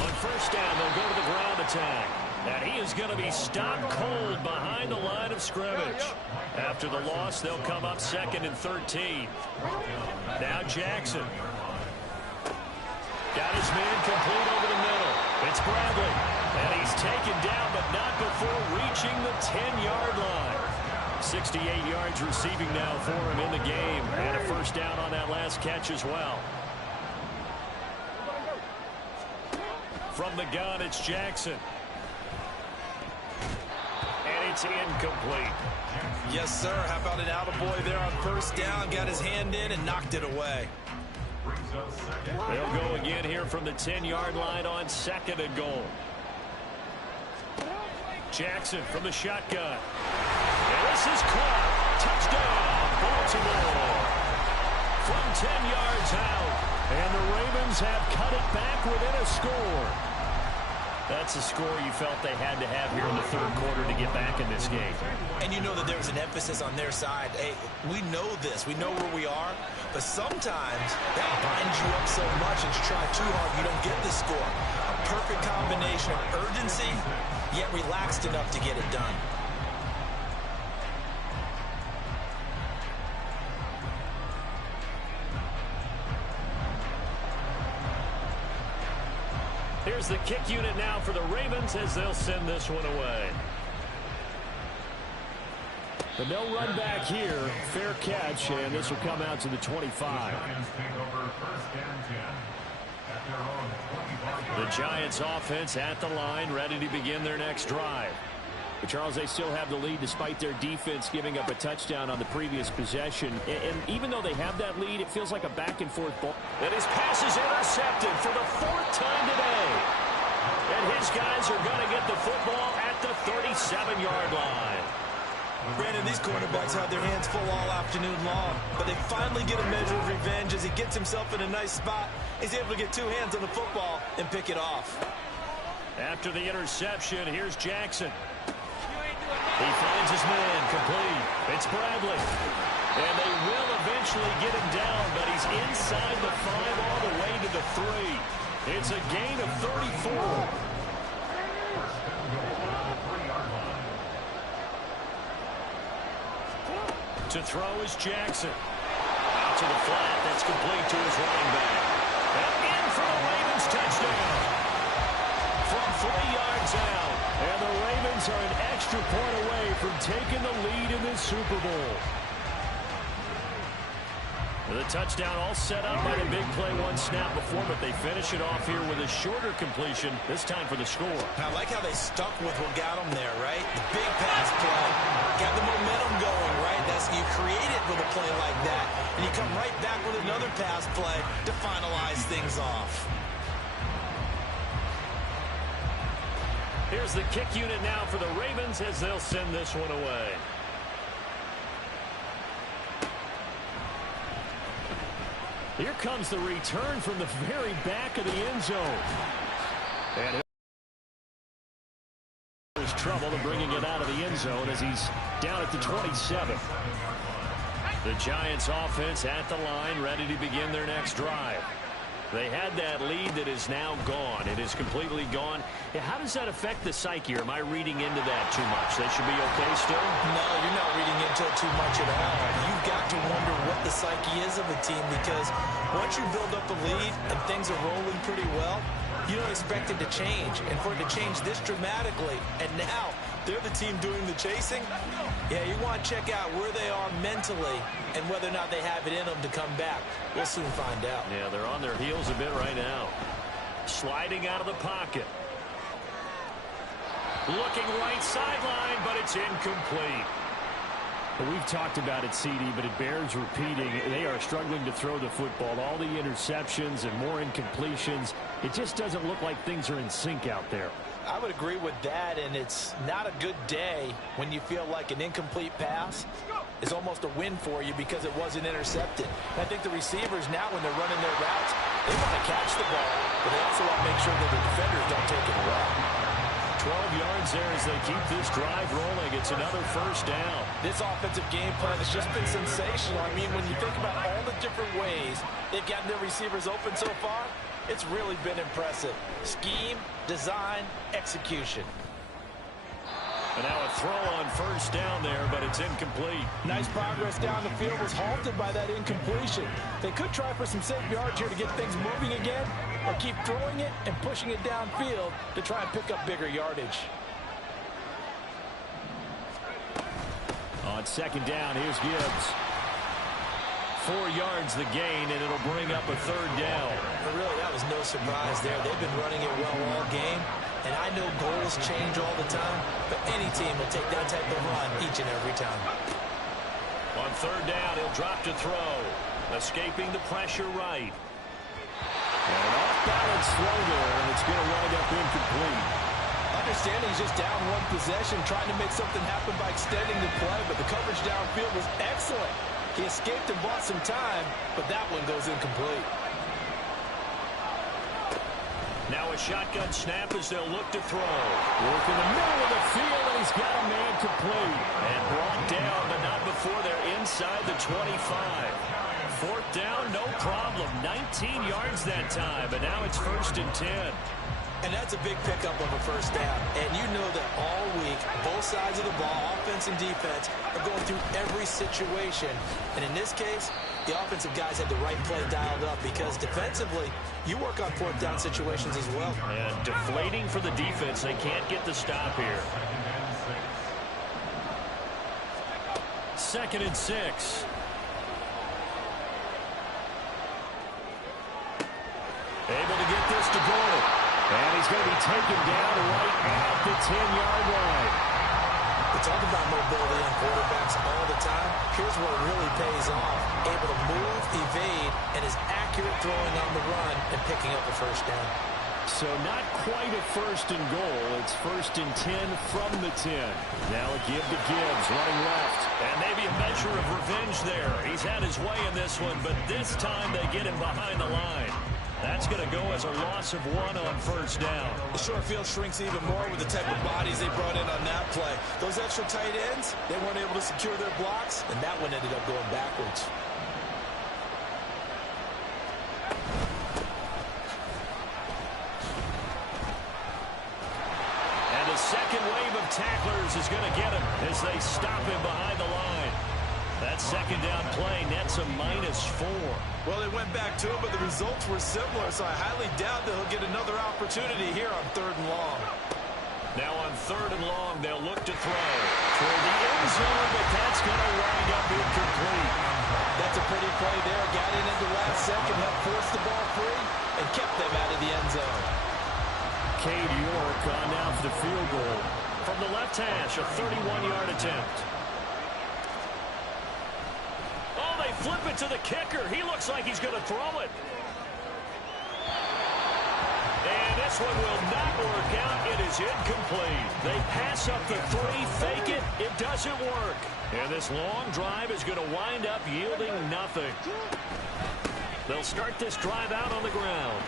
On first down, they'll go to the ground attack. And he is going to be stopped cold behind the line of scrimmage. After the loss, they'll come up 2nd and 13. Now Jackson. Got his man complete over the middle. It's Bradley. And he's taken down, but not before reaching the 10-yard line. 68 yards receiving now for him in the game. And a first down on that last catch as well. From the gun, it's Jackson. And it's incomplete. Yes, sir. How about an attaboy there on first down? Got his hand in and knocked it away. They'll go again here from the 10-yard line on 2nd and goal. Jackson from the shotgun. And this is caught. Touchdown, Baltimore. From 10 yards out. And the Ravens have cut it back within a score. That's a score you felt they had to have here in the third quarter to get back in this game. And you know that there was an emphasis on their side. Hey, we know this. We know where we are. But sometimes that binds you up so much and you try too hard, you don't get the score. A perfect combination of urgency, yet relaxed enough to get it done. Here's the kick unit now for the Ravens as they'll send this one away. But no run back here. Fair catch, and this will come out to the 25. The Giants offense at the line, ready to begin their next drive. But Charles, they still have the lead despite their defense giving up a touchdown on the previous possession. And even though they have that lead, it feels like a back-and-forth ball. And his pass is intercepted for the 4th time today. And his guys are going to get the football at the 37-yard line. Brandon, these quarterbacks have their hands full all afternoon long, but they finally get a measure of revenge as he gets himself in a nice spot. He's able to get 2 hands on the football and pick it off. After the interception, here's Jackson. He finds his man complete. It's Bradley. And they will eventually get him down, but he's inside the 5 all the way to the 3. It's a gain of 34. To throw is Jackson. Out to the flat. That's complete to his running back. And in for the Ravens touchdown. From 3 yards out. And the Ravens are an extra point away from taking the lead in this Super Bowl. The touchdown all set up by the big play one snap before, but they finish it off here with a shorter completion, this time for the score. I like how they stuck with what got them there, right? The big pass play, got the momentum going, right? You create it with a play like that, and you come right back with another pass play to finalize things off. Here's the kick unit now for the Ravens as they'll send this one away. Here comes the return from the very back of the end zone. And there's trouble to bringing it out of the end zone as he's down at the 27. The Giants offense at the line, ready to begin their next drive. They had that lead that is now gone. It is completely gone. How does that affect the psyche? Or am I reading into that too much? They should be okay still? No, you're not reading into it too much at all. You've got to wonder what the psyche is of a team, because once you build up a lead and things are rolling pretty well, you don't expect it to change. And for it to change this dramatically, and now they're the team doing the chasing, yeah, you want to check out where they are mentally and whether or not they have it in them to come back. We'll soon find out. Yeah, they're on their heels a bit right now. Sliding out of the pocket. Looking right sideline, but it's incomplete. We've talked about it, CD, but it bears repeating. They are struggling to throw the football. All the interceptions and more incompletions. It just doesn't look like things are in sync out there. I would agree with that, and it's not a good day when you feel like an incomplete pass is almost a win for you because it wasn't intercepted. And I think the receivers now, when they're running their routes, they want to catch the ball, but they also want to make sure that the defenders don't take it away. 12 yards there as they keep this drive rolling. It's another first down. This offensive game plan has just been sensational. I mean, when you think about all the different ways they've gotten their receivers open so far, it's really been impressive. Scheme, design, execution. And now a throw on first down there, but it's incomplete. Nice progress down the field was halted by that incompletion. They could try for some safe yards here to get things moving again, or keep throwing it and pushing it downfield to try and pick up bigger yardage. On second down, here's Gibbs. 4 yards the gain, and it'll bring up a third down. But really, that was no surprise there. They've been running it well all game, and I know goals change all the time, but any team will take that type of run each and every time. On third down, he'll drop to throw. Escaping the pressure right. And an off-balance throw there, and it's going to wind up incomplete. understanding he's just down one possession, trying to make something happen by extending the play, but the coverage downfield was excellent. He escaped and bought some time, but that one goes incomplete. Now a shotgun snap as they'll look to throw. Work in the middle of the field, and he's got a man complete. And brought down, but not before they're inside the 25. Fourth down, no problem. 19 yards that time, but now it's 1st and 10. And that's a big pickup of a first down. And you know that all week, both sides of the ball, offense and defense, are going through every situation. And in this case, the offensive guys had the right play dialed up because defensively, you work on 4th down situations as well. And deflating for the defense. They can't get the stop here. 2nd and 6. Able to get this to Gordon. And he's going to be taken down right at the 10-yard line. We talk about mobility on quarterbacks all the time. Here's where it really pays off. Able to move, evade, and is accurate throwing on the run and picking up a first down. So not quite a 1st and goal. It's 1st and 10 from the 10. Now a give to Gibbs, running left. And maybe a measure of revenge there. He's had his way in this one, but this time they get him behind the line. That's going to go as a loss of 1 on 1st down. The short field shrinks even more with the type of bodies they brought in on that play. Those extra tight ends, they weren't able to secure their blocks, and that one ended up going backwards. And the second wave of tacklers is going to get him as they stop him behind the line. That 2nd down play nets a -4. Well, they went back to him, but the results were similar, so I highly doubt that he'll get another opportunity here on 3rd and long. Now on 3rd and long, they'll look to throw toward the end zone, but that's going to wind up incomplete. That's a pretty play there. Got in at the last second, helped force the ball free, and kept them out of the end zone. Cade York on now for the field goal. From the left hash, a 31-yard attempt. Flip it to the kicker. He looks like he's going to throw it. And this one will not work out. It is incomplete. They pass up the 3, fake it. It doesn't work. And this long drive is going to wind up yielding nothing. They'll start this drive out on the ground.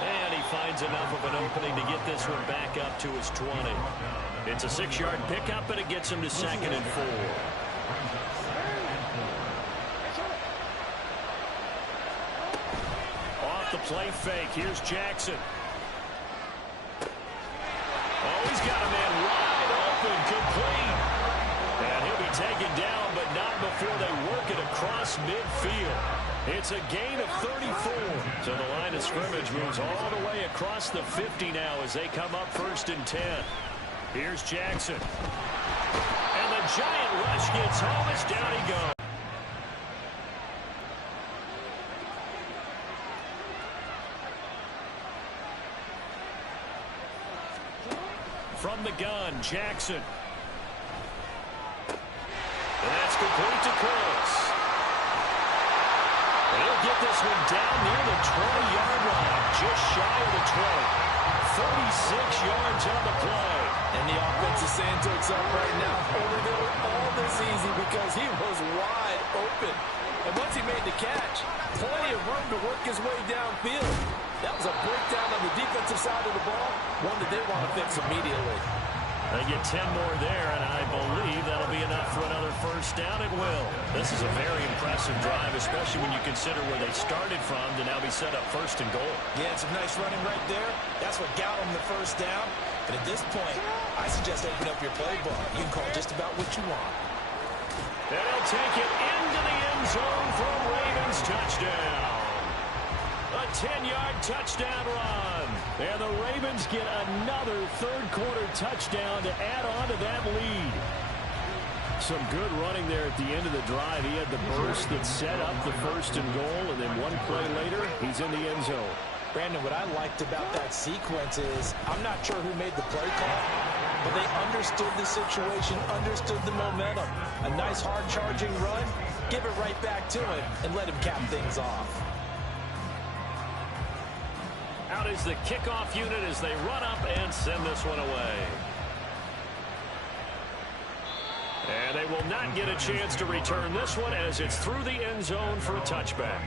And he finds enough of an opening to get this one back up to his 20. It's a 6-yard pickup, and it gets him to 2nd and 4. The play fake. Here's Jackson. Oh, he's got a man wide open, complete. And he'll be taken down, but not before they work it across midfield. It's a gain of 34. So the line of scrimmage moves all the way across the 50 now as they come up 1st and 10. Here's Jackson. And the giant rush gets home as down he goes. From the gun, Jackson. And that's complete to Cooks. And he'll get this one down near the 20-yard line, just shy of the 20. 36 yards on the play. And the offense is saying to itself right now, only they were all this easy because he was wide open. And once he made the catch, plenty of room to work his way downfield. That was a breakdown on the defensive side of the ball, one that they want to fix immediately. They get 10 more there, and I believe that'll be enough for another 1st down. It will. This is a very impressive drive, especially when you consider where they started from to now be set up 1st and goal. Yeah, some nice running right there. That's what got them the 1st down. And at this point, I suggest open up your playbook. You can call just about what you want. And he'll take it into the end zone for a Ravens touchdown. A 10-yard touchdown run. And the Ravens get another 3rd-quarter touchdown to add on to that lead. Some good running there at the end of the drive. He had the burst that set up the 1st and goal, and then one play later, he's in the end zone. Brandon, what I liked about that sequence is I'm not sure who made the play call, but they understood the situation, understood the momentum. A nice hard-charging run, give it right back to him, and let him cap things off. Out is the kickoff unit as they run up and send this one away. And they will not get a chance to return this one as it's through the end zone for a touchback.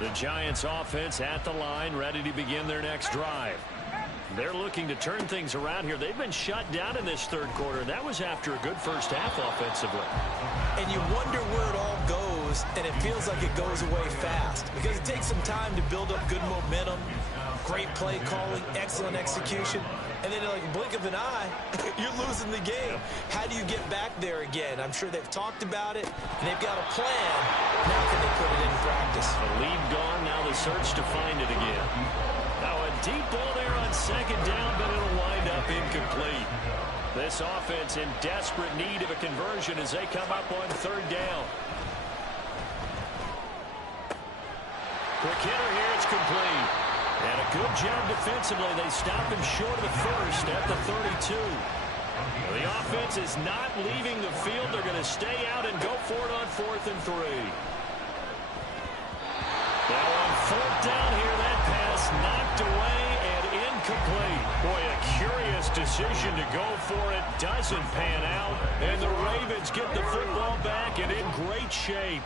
The Giants offense at the line, ready to begin their next drive. They're looking to turn things around here. They've been shut down in this third quarter. That was after a good first half offensively. And you wonder where it all goes, and it feels like it goes away fast because it takes some time to build up good momentum, great play calling, excellent execution, and then like a blink of an eye, you're losing the game. How do you get back there again? I'm sure they've talked about it, and they've got a plan. Now can they put it in practice? The lead gone, now the search to find it again. Now a deep ball there on second down, but it'll wind up incomplete. This offense in desperate need of a conversion as they come up on third down. Quick hitter here, it's complete. And a good job defensively. They stop him short of the first at the 32. The offense is not leaving the field. They're going to stay out and go for it on 4th and 3. Now on 4th down here, that pass knocked away and incomplete. Boy, a curious decision to go for it. Doesn't pan out. And the Ravens get the football back and in great shape.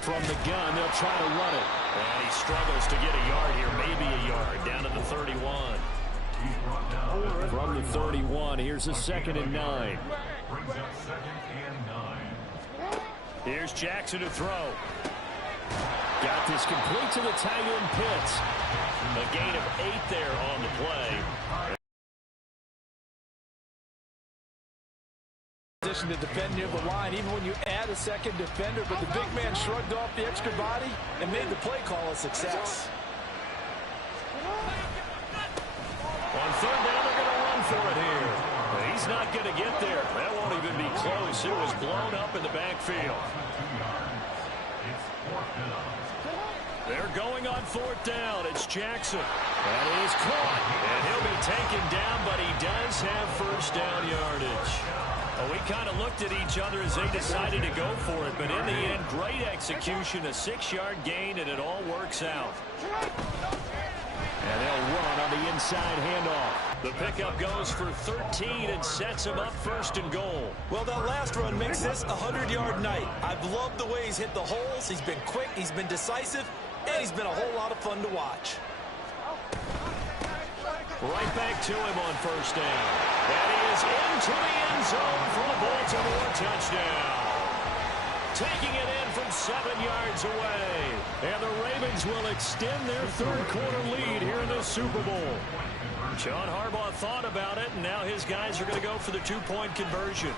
From the gun, they'll try to run it. And he struggles to get a yard here, maybe a yard, down to the 31. From the 31, here's a 2nd and 9. Brings up 2nd and 9. Here's Jackson to throw. Got this complete to the tight end Pitts. A gain of 8 there on the play. Position to defend near the line, even when you add a second defender, but the big man shrugged off the extra body and made the play call a success. On third down, they're going to run for it here. But he's not going to get there. That won't even be close. It was blown up in the backfield. They're going on 4th down. It's Jackson. That is caught. And he'll be taken down, but he does have first down yardage. Well, we kind of looked at each other as they decided to go for it, but in the end, great execution, a 6-yard gain, and it all works out. And they'll run on the inside handoff. The pickup goes for 13 and sets him up 1st and goal. Well, that last run makes this a 100-yard night. I've loved the way he's hit the holes. He's been quick, he's been decisive, and he's been a whole lot of fun to watch. Right back to him on 1st down. And he is into the end zone for a Baltimore touchdown. Taking it in from 7 yards away. And the Ravens will extend their third quarter lead here in the Super Bowl. John Harbaugh thought about it, and now his guys are going to go for the 2-point conversion.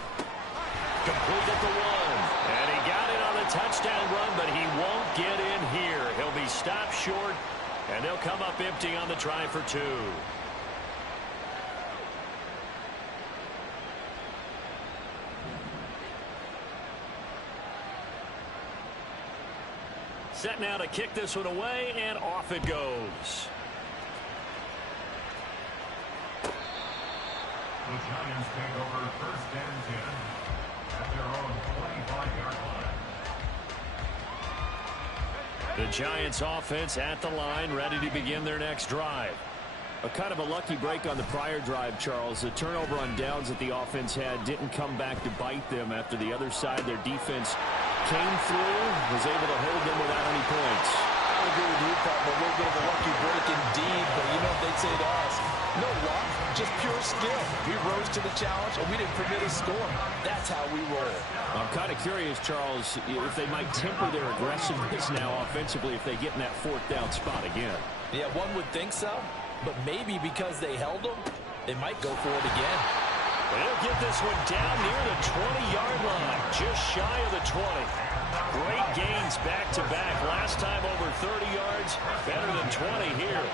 Complete at the 1. And he got it on the touchdown run, but he won't get in here. He'll be stopped short, and they'll come up empty on the try for 2. Set now to kick this one away, and off it goes. The Giants take over 1st and 10 at their own 25-yard line. The Giants offense at the line, ready to begin their next drive. A kind of a lucky break on the prior drive, Charles. The turnover on downs that the offense had didn't come back to bite them after the other side. Their defense came through, was able to hold them without any points. I agree with you, Pat, a little bit of a lucky break indeed, but you know what they'd say to us? No luck, just pure skill. We rose to the challenge, and we didn't permit a score. That's how we roll. I'm kind of curious, Charles, if they might temper their aggressiveness now offensively if they get in that 4th down spot again. Yeah, one would think so, but maybe because they held them, they might go for it again. They'll get this one down near the 20-yard line, just shy of the 20. Great gains back-to-back. Last time over 30 yards, better than 20 here.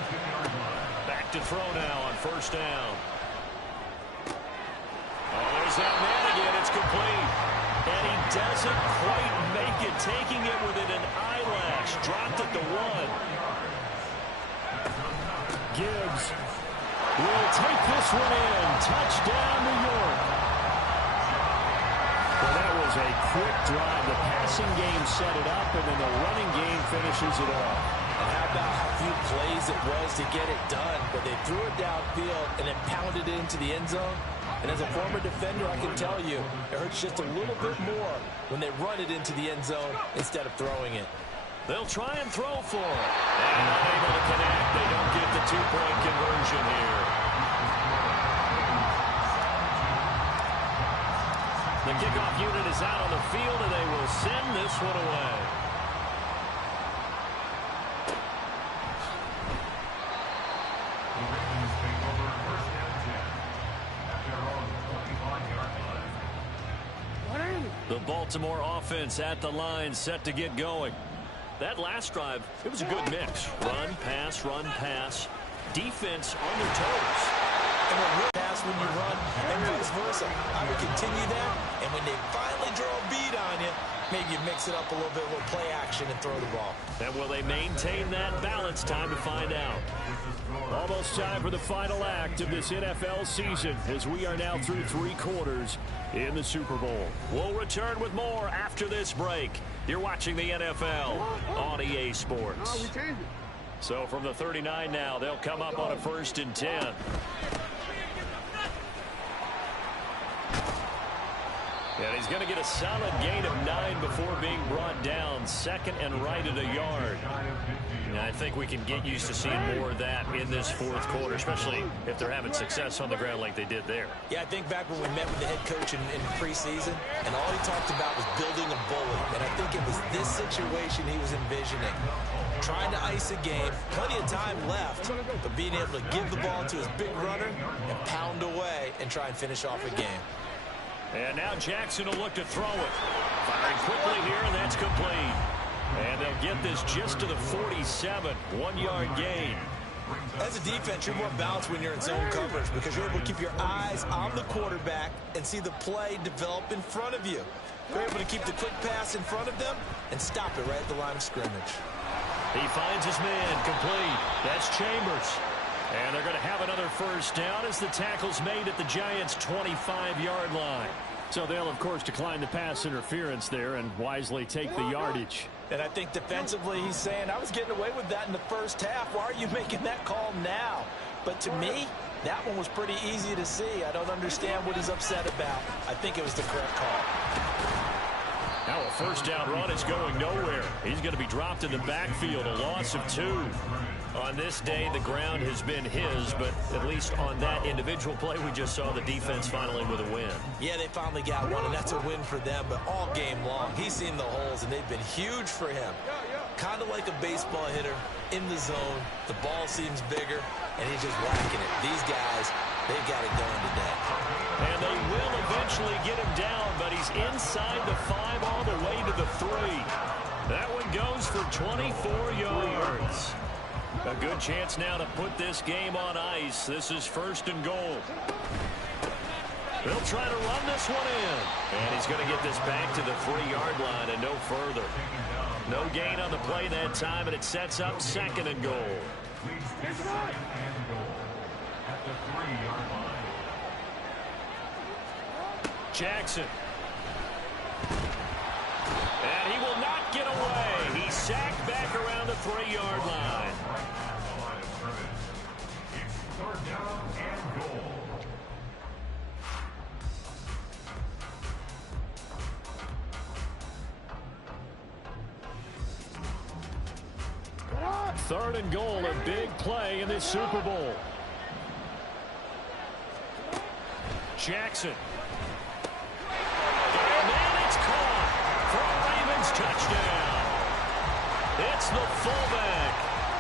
Back to throw now on 1st down. Oh, there's that man again. It's complete. And he doesn't quite make it, taking it within an eyelash. Dropped at the 1. Gibbs will take this one in. Touchdown, New York. Well, that was was a quick drive. The passing game set it up, and then the running game finishes it off. And how about how few plays it was to get it done, but they threw it downfield and then pounded it into the end zone. And as a former defender, I can tell you, it hurts just a little bit more when they run it into the end zone instead of throwing it. They'll try and throw for it. And not able to connect. They don't get the two-point conversion here. The kickoff unit is out on the field, and they will send this one away. The Ravens take over first and 10 at their own 25-yard line. The Baltimore offense at the line, set to get going. That last drive, it was a good mix. Run, pass. Defense on their toes. And a real pass when you run, and vice versa. I would continue that, and when they finally draw a beat on you, maybe you mix it up a little bit, a little play action, and throw the ball. And will they maintain that balance? Time to find out. Almost time for the final act of this NFL season as we are now through 3 quarters in the Super Bowl. We'll return with more after this break. You're watching the NFL on EA Sports. So from the 39 now, they'll come up on a 1st and 10. And he's going to get a solid gain of 9 before being brought down. 2nd and right at a yard. And I think we can get used to seeing more of that in this 4th quarter, especially if they're having success on the ground like they did there. Yeah, I think back when we met with the head coach in preseason, and all he talked about was building a bully. And I think it was this situation he was envisioning. Trying to ice a game, plenty of time left, but being able to give the ball to his big runner and pound away and try and finish off a game. And now Jackson will look to throw it. Firing quickly here, and that's complete. And they'll get this just to the 47. 1-yard gain. As a defense, you're more balanced when you're in zone coverage because you're able to keep your eyes on the quarterback and see the play develop in front of you. You're able to keep the quick pass in front of them and stop it right at the line of scrimmage. He finds his man, complete. That's Chambers. And they're going to have another 1st down as the tackle's made at the Giants' 25-yard line. So they'll, of course, decline the pass interference there and wisely take the yardage. And I think defensively he's saying, I was getting away with that in the first half. Why are you making that call now? But to me, that one was pretty easy to see. I don't understand what he's upset about. I think it was the correct call. Now a 1st down run is going nowhere. He's going to be dropped in the backfield, a loss of 2. On this day, the ground has been his, but at least on that individual play, we just saw the defense finally with a win. Yeah, they finally got one, and that's a win for them, but all game long, he's seen the holes, and they've been huge for him. Kind of like a baseball hitter in the zone. The ball seems bigger, and he's just whacking it. These guys, they've got it going today. And they will eventually get him down, but he's inside the 5 all the way to the 3. That one goes for 24 yards. A good chance now to put this game on ice. This is 1st and goal. They'll try to run this one in. And he's going to get this back to the 3-yard line and no further. No gain on the play that time, and it sets up 2nd and goal. Please get 2nd and goal at the 3-yard line. Jackson. And he will not get away. He's sacked back around the 3-yard line. It's 3rd down and goal. Third and goal, a big play in this Super Bowl. Jackson. And then it's caught for a Ravens touchdown. It's the fullback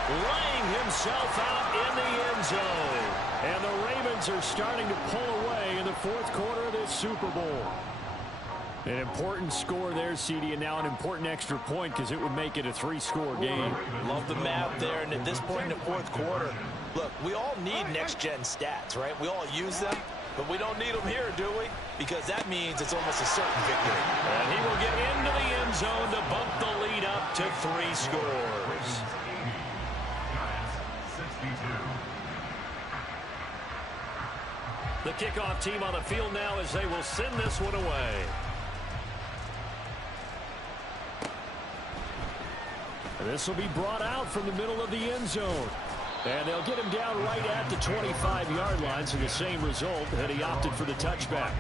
laying himself out in the end zone. And the Ravens are starting to pull away in the 4th quarter of this Super Bowl. An important score there, CD, and now an important extra point because it would make it a 3-score game. Love the math there, and at this point in the 4th quarter, look, we all need next-gen stats, right? We all use them, but we don't need them here, do we? Because that means it's almost a certain victory. And he will get into the end zone to bump the lead up to 3 scores. The kickoff team on the field now as they will send this one away. And this will be brought out from the middle of the end zone. And they'll get him down right at the 25-yard line, so the same result, and he opted for the touchback.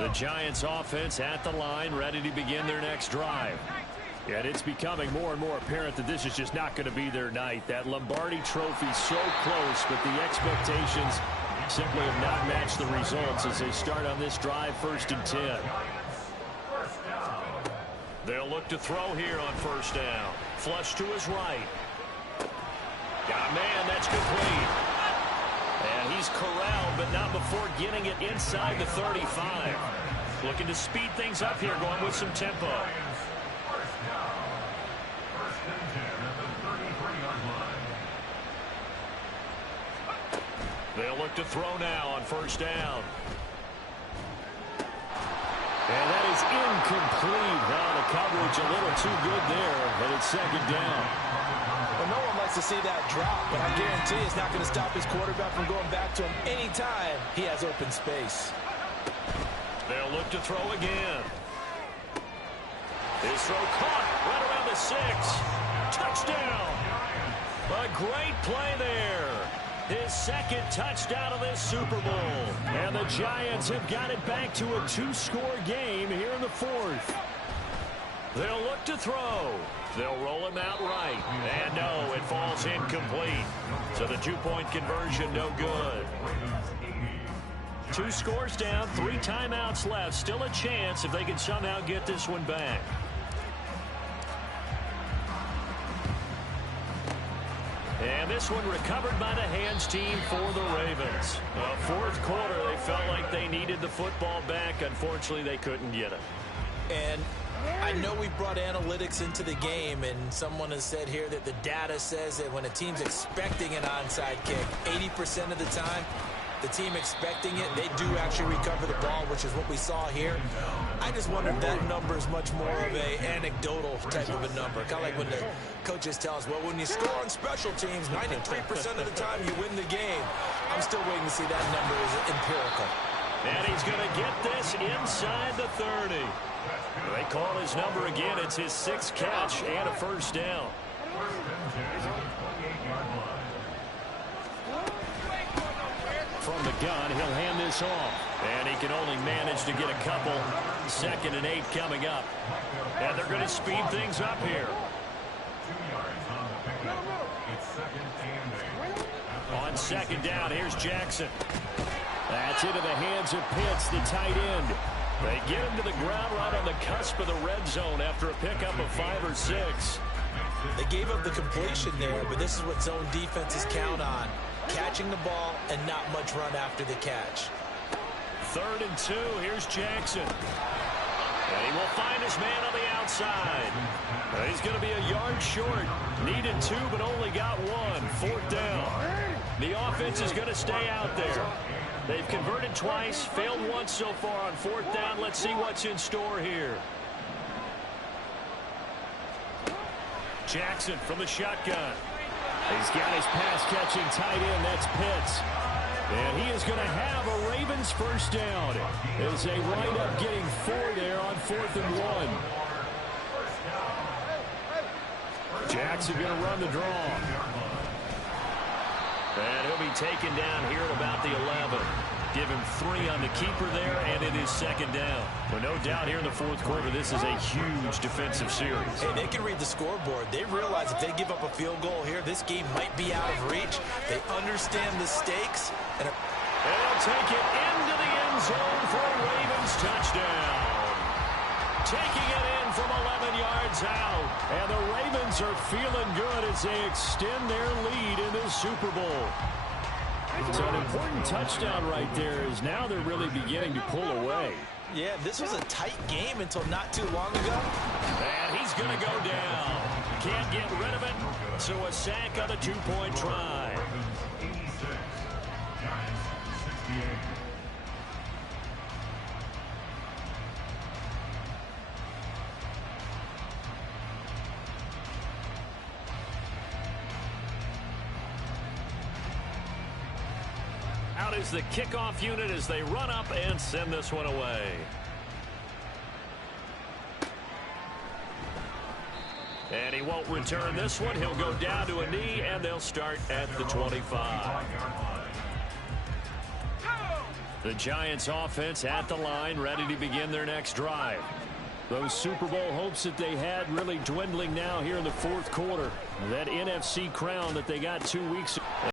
The Giants offense at the line, ready to begin their next drive. And it's becoming more and more apparent that this is just not going to be their night. That Lombardi trophy so close, but the expectations simply have not matched the results as they start on this drive, 1st and 10. They'll look to throw here on 1st down. Flush to his right. Got a man, that's complete. And he's corralled, but not before getting it inside the 35. Looking to speed things up here, going with some tempo. They'll look to throw now on 1st down. And that is incomplete. Now the coverage a little too good there, and it's 2nd down. Well, no one likes to see that drop, but I guarantee it's not going to stop his quarterback from going back to him anytime he has open space. They'll look to throw again. His throw caught right around the 6. Touchdown. A great play there. His 2nd touchdown of this Super Bowl. And the Giants have got it back to a 2-score game here in the 4th. They'll look to throw. They'll roll him out right. And no, it falls incomplete. So the 2-point conversion, no good. 2 scores down, 3 timeouts left. Still a chance if they can somehow get this one back. And this one recovered by the hands team for the Ravens. 4th quarter, they felt like they needed the football back. Unfortunately, they couldn't get it. And I know we brought analytics into the game, and someone has said here that the data says that when a team's expecting an onside kick, 80% of the time, the team expecting it, they do actually recover the ball, which is what we saw here. I just wonder if that number is much more of a anecdotal type of a number. Kind of like when the coaches tell us, well, when you score on special teams, 93% of the time you win the game. I'm still waiting to see that number is empirical. And he's going to get this inside the 30. They call his number again. It's his 6th catch and a 1st down. From the gun, he'll hand this off. And he can only manage to get a couple. 2nd and 8 coming up. And they're going to speed things up here. On 2nd down, here's Jackson. That's into the hands of Pitts, the tight end. They get him to the ground right on the cusp of the red zone after a pickup of 5 or 6. They gave up the completion there, but this is what zone defenses count on. Catching the ball and not much run after the catch. 3rd and 2, here's Jackson. And he will find his man on the outside. He's going to be a yard short. Needed 2, but only got 1. 4th down. The offense is going to stay out there. They've converted twice, failed once so far on 4th down. Let's see what's in store here. Jackson from the shotgun. He's got his pass-catching tight end. That's Pitts. And he is going to have a Ravens 1st down as they wind up getting 4 there on 4th and 1. Jackson going to run the draw. And he'll be taken down here at about the 11. Give him 3 on the keeper there, and it is 2nd down. Well, no doubt here in the 4th quarter, this is a huge defensive series. Hey, they can read the scoreboard. They realize if they give up a field goal here, this game might be out of reach. They understand the stakes. And they'll take it into the end zone for a Ravens touchdown. Taking it in from 11 yards out. And the Ravens are feeling good as they extend their lead in this Super Bowl. So an important touchdown right there is now they're really beginning to pull away. Yeah, this was a tight game until not too long ago. And he's going to go down. Can't get rid of it. So a sack on the 2-point try. Out is the kickoff unit as they run up and send this one away. And he won't return this one. He'll go down to a knee, and they'll start at the 25. The Giants offense at the line, ready to begin their next drive. Those Super Bowl hopes that they had really dwindling now here in the fourth quarter. That NFC crown that they got 2 weeks ago.